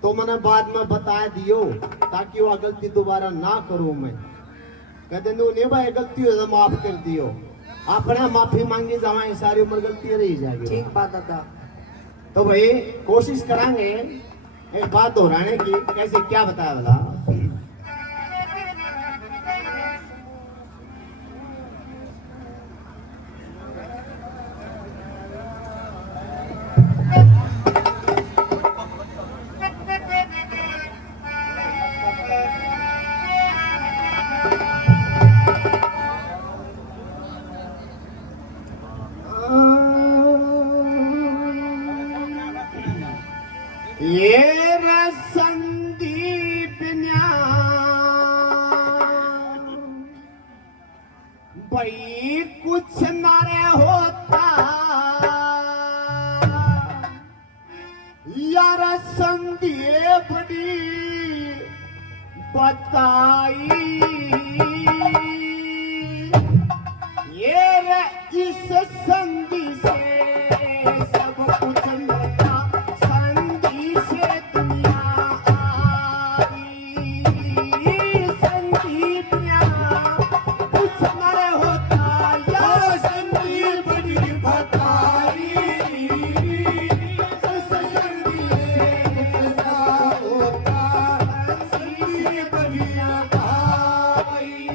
तो मैंने बाद में बता दियो ताकि वह गलती दोबारा ना करूं मैं। कहते नहीं भाई गलती हो तो माफ कर दियो, अपने माफी मांगी जाए सारी उम्र गलती रही जाएगी। ठीक बात दादा। तो भाई कोशिश करांगे एक बात दोहराने की, कैसे क्या बताया बोला। भाई कुछ नारे होता यार संधिए बड़ी बताई ये रे इस संधि से सब कुछ मिलता संधि से दुनिया आई संधि दुनिया कुछ न होता यार संधि बड़ी बताई इस संधि से कुछ न होता संधि दुनिया आई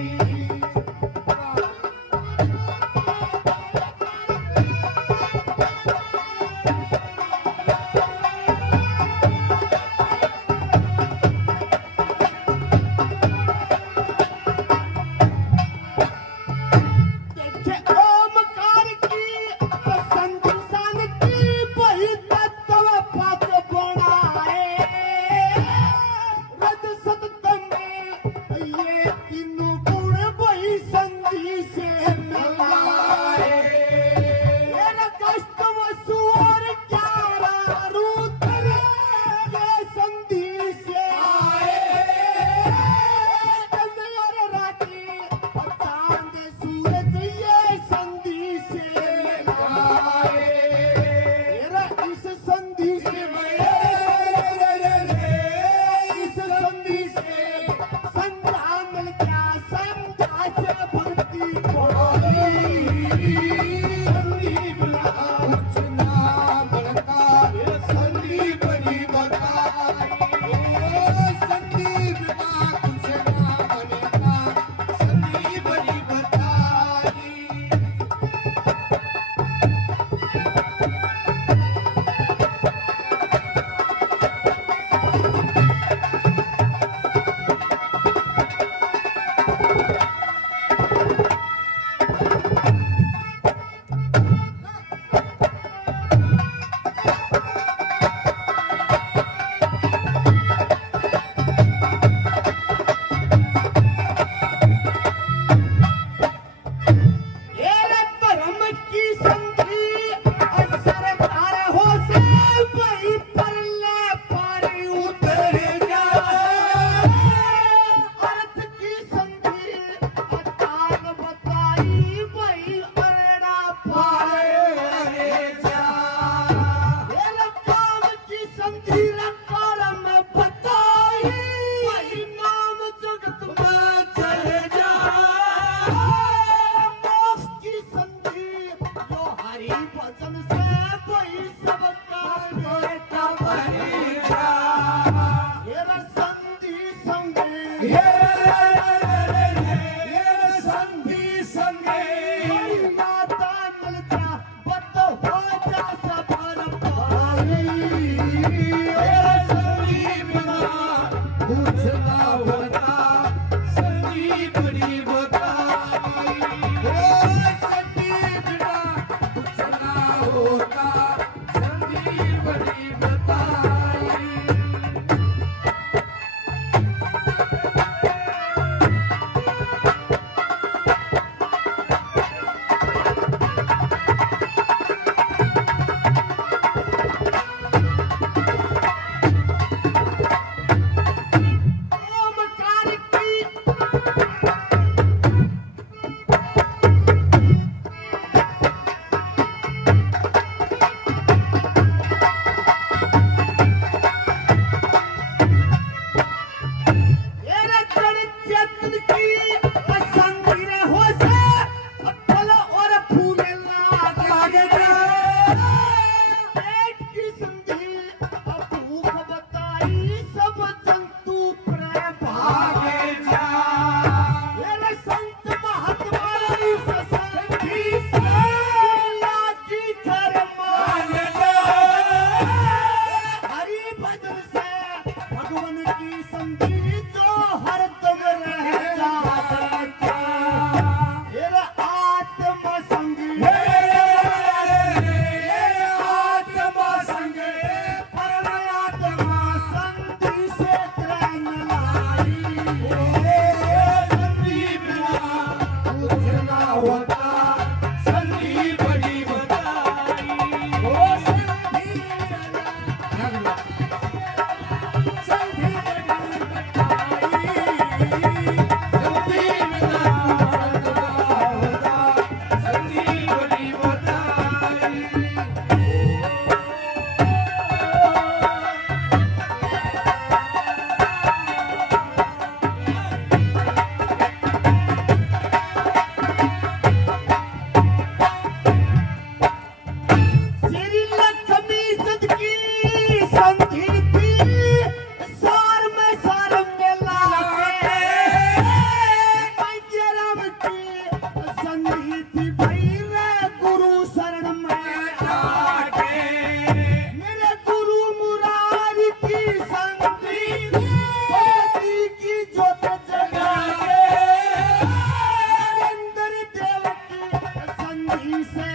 से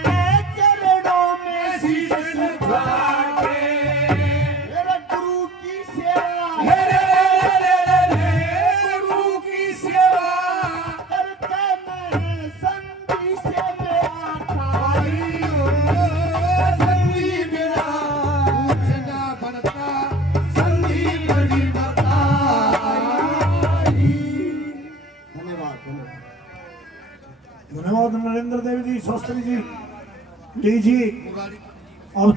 चरणों में शीश झुका के मेरे गुरु की सेवा गुरु की सेवा करके मैं संधि से मेरा ठाई संधि मेरा पूछना बनता संधि बड़ी बताई। धन्यवाद धन्यवाद नरेंद्र देव जी, शास्त्री जी, लीजिए अब